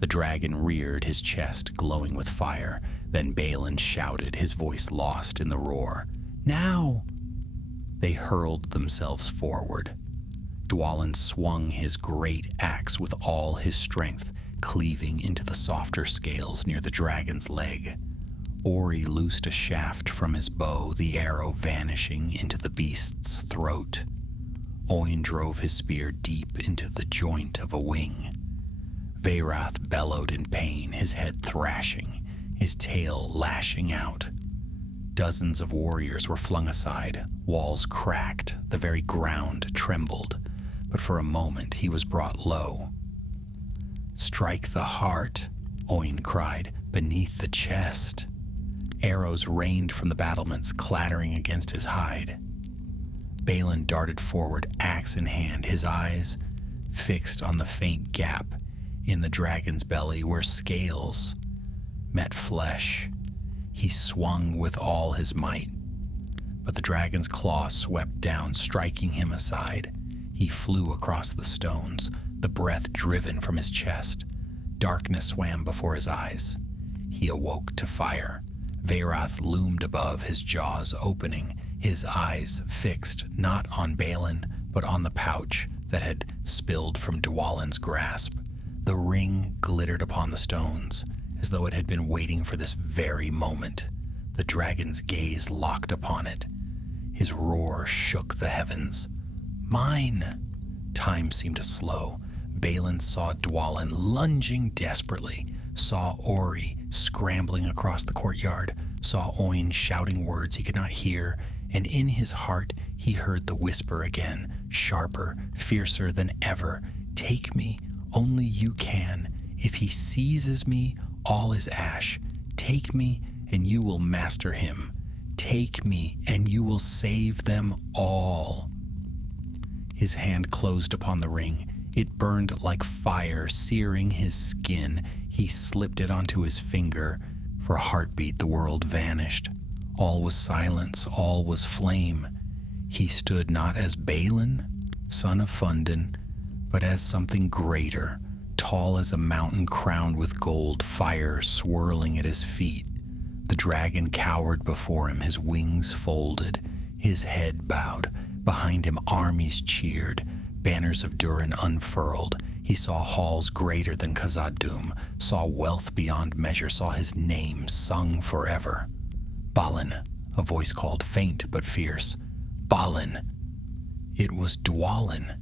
The dragon reared, his chest glowing with fire. Then Balin shouted, his voice lost in the roar. "Now!" They hurled themselves forward. Dwalin swung his great axe with all his strength, cleaving into the softer scales near the dragon's leg. Ori loosed a shaft from his bow, the arrow vanishing into the beast's throat. Oin drove his spear deep into the joint of a wing. Veyrath bellowed in pain, his head thrashing, his tail lashing out. Dozens of warriors were flung aside, walls cracked, the very ground trembled, but for a moment he was brought low. "Strike the heart," Oin cried, "beneath the chest." Arrows rained from the battlements, clattering against his hide. Balin darted forward, axe in hand, his eyes fixed on the faint gap in the dragon's belly where scales met flesh. He swung with all his might, but the dragon's claw swept down, striking him aside. He flew across the stones, the breath driven from his chest. Darkness swam before his eyes. He awoke to fire. Veyrath loomed above, his jaws opening, his eyes fixed not on Balin, but on the pouch that had spilled from Dwalin's grasp. The ring glittered upon the stones, as though it had been waiting for this very moment. The dragon's gaze locked upon it. His roar shook the heavens. "Mine!" Time seemed to slow. Balin saw Dwalin lunging desperately, saw Ori scrambling across the courtyard, saw Oin shouting words he could not hear, and in his heart he heard the whisper again, sharper, fiercer than ever. "Take me, only you can. If he seizes me, all is ash. Take me, and you will master him. Take me, and you will save them all." His hand closed upon the ring. It burned like fire, searing his skin. He slipped it onto his finger. For a heartbeat, the world vanished. All was silence, all was flame. He stood not as Balin, son of Fundin, but as something greater, tall as a mountain crowned with gold, fire swirling at his feet. The dragon cowered before him, his wings folded, his head bowed. Behind him armies cheered, banners of Durin unfurled. He saw halls greater than Khazad-dûm, saw wealth beyond measure, saw his name sung forever. "Balin," a voice called, faint but fierce. "Balin." It was Dwalin.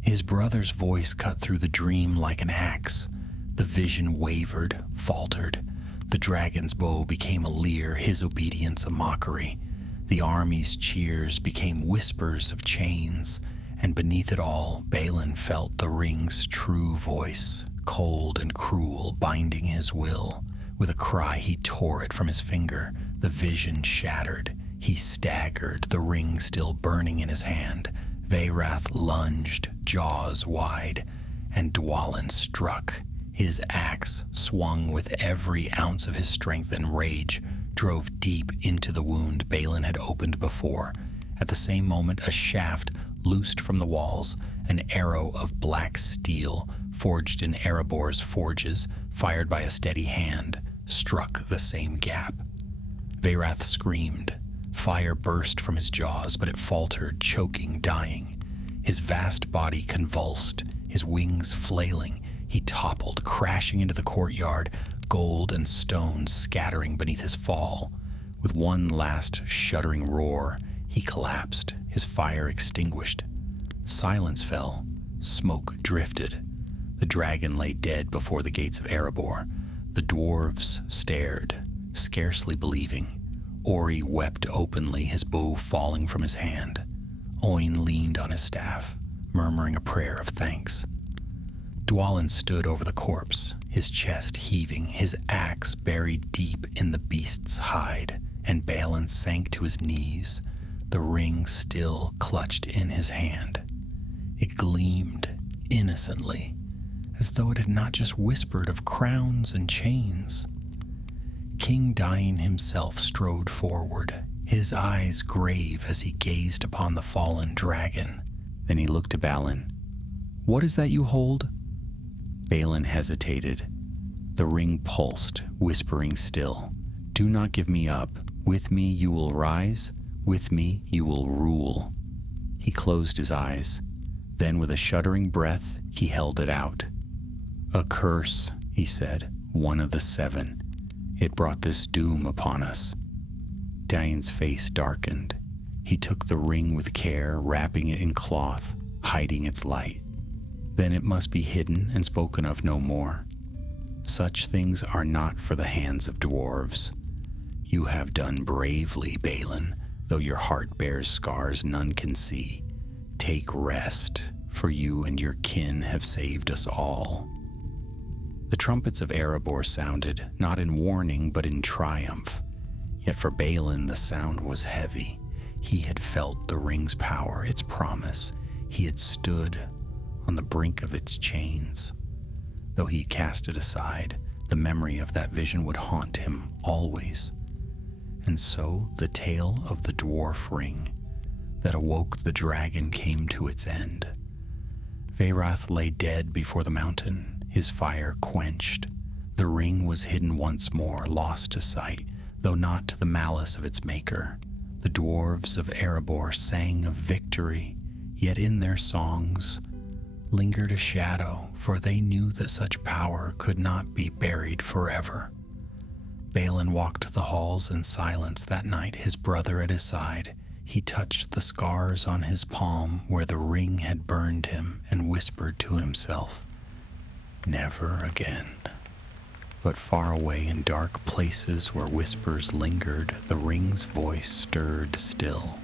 His brother's voice cut through the dream like an axe. The vision wavered, faltered. The dragon's bow became a leer, his obedience a mockery. The army's cheers became whispers of chains, and beneath it all, Balin felt the ring's true voice, cold and cruel, binding his will. With a cry, he tore it from his finger. The vision shattered. He staggered, the ring still burning in his hand. Veyrath lunged, jaws wide, and Dwalin struck. His axe, swung with every ounce of his strength and rage, drove deep into the wound Balin had opened before. At the same moment, a shaft loosed from the walls, an arrow of black steel, forged in Erebor's forges, fired by a steady hand, struck the same gap. Veyrath screamed. Fire burst from his jaws, but it faltered, choking, dying. His vast body convulsed, his wings flailing. He toppled, crashing into the courtyard, gold and stones scattering beneath his fall. With one last shuddering roar, he collapsed, his fire extinguished. Silence fell, smoke drifted. The dragon lay dead before the gates of Erebor. The dwarves stared, scarcely believing. Ori wept openly, his bow falling from his hand. Oin leaned on his staff, murmuring a prayer of thanks. Dwalin stood over the corpse, his chest heaving, his axe buried deep in the beast's hide, and Balin sank to his knees, the ring still clutched in his hand. It gleamed innocently, as though it had not just whispered of crowns and chains. King Dain himself strode forward, his eyes grave as he gazed upon the fallen dragon. Then he looked to Balin. "What is that you hold?" Balin hesitated. The ring pulsed, whispering still, "Do not give me up. With me you will rise. With me you will rule." He closed his eyes. Then with a shuddering breath, he held it out. "A curse," he said, "one of the seven. It brought this doom upon us." Dain's face darkened. He took the ring with care, wrapping it in cloth, hiding its light. Then it must be hidden and spoken of no more. Such things are not for the hands of dwarves. You have done bravely, Balin, though your heart bears scars none can see. Take rest, for you and your kin have saved us all. The trumpets of Erebor sounded, not in warning but in triumph. Yet for Balin the sound was heavy. He had felt the ring's power, its promise. He had stood on the brink of its chains. Though he cast it aside, the memory of that vision would haunt him always. And so the tale of the dwarf ring that awoke the dragon came to its end. Veyrath lay dead before the mountain, his fire quenched. The ring was hidden once more, lost to sight, though not to the malice of its maker. The dwarves of Erebor sang of victory, yet in their songs lingered a shadow, for they knew that such power could not be buried forever. Balin walked the halls in silence that night, his brother at his side. He touched the scars on his palm where the ring had burned him and whispered to himself, "Never again." But far away in dark places where whispers lingered, the ring's voice stirred still.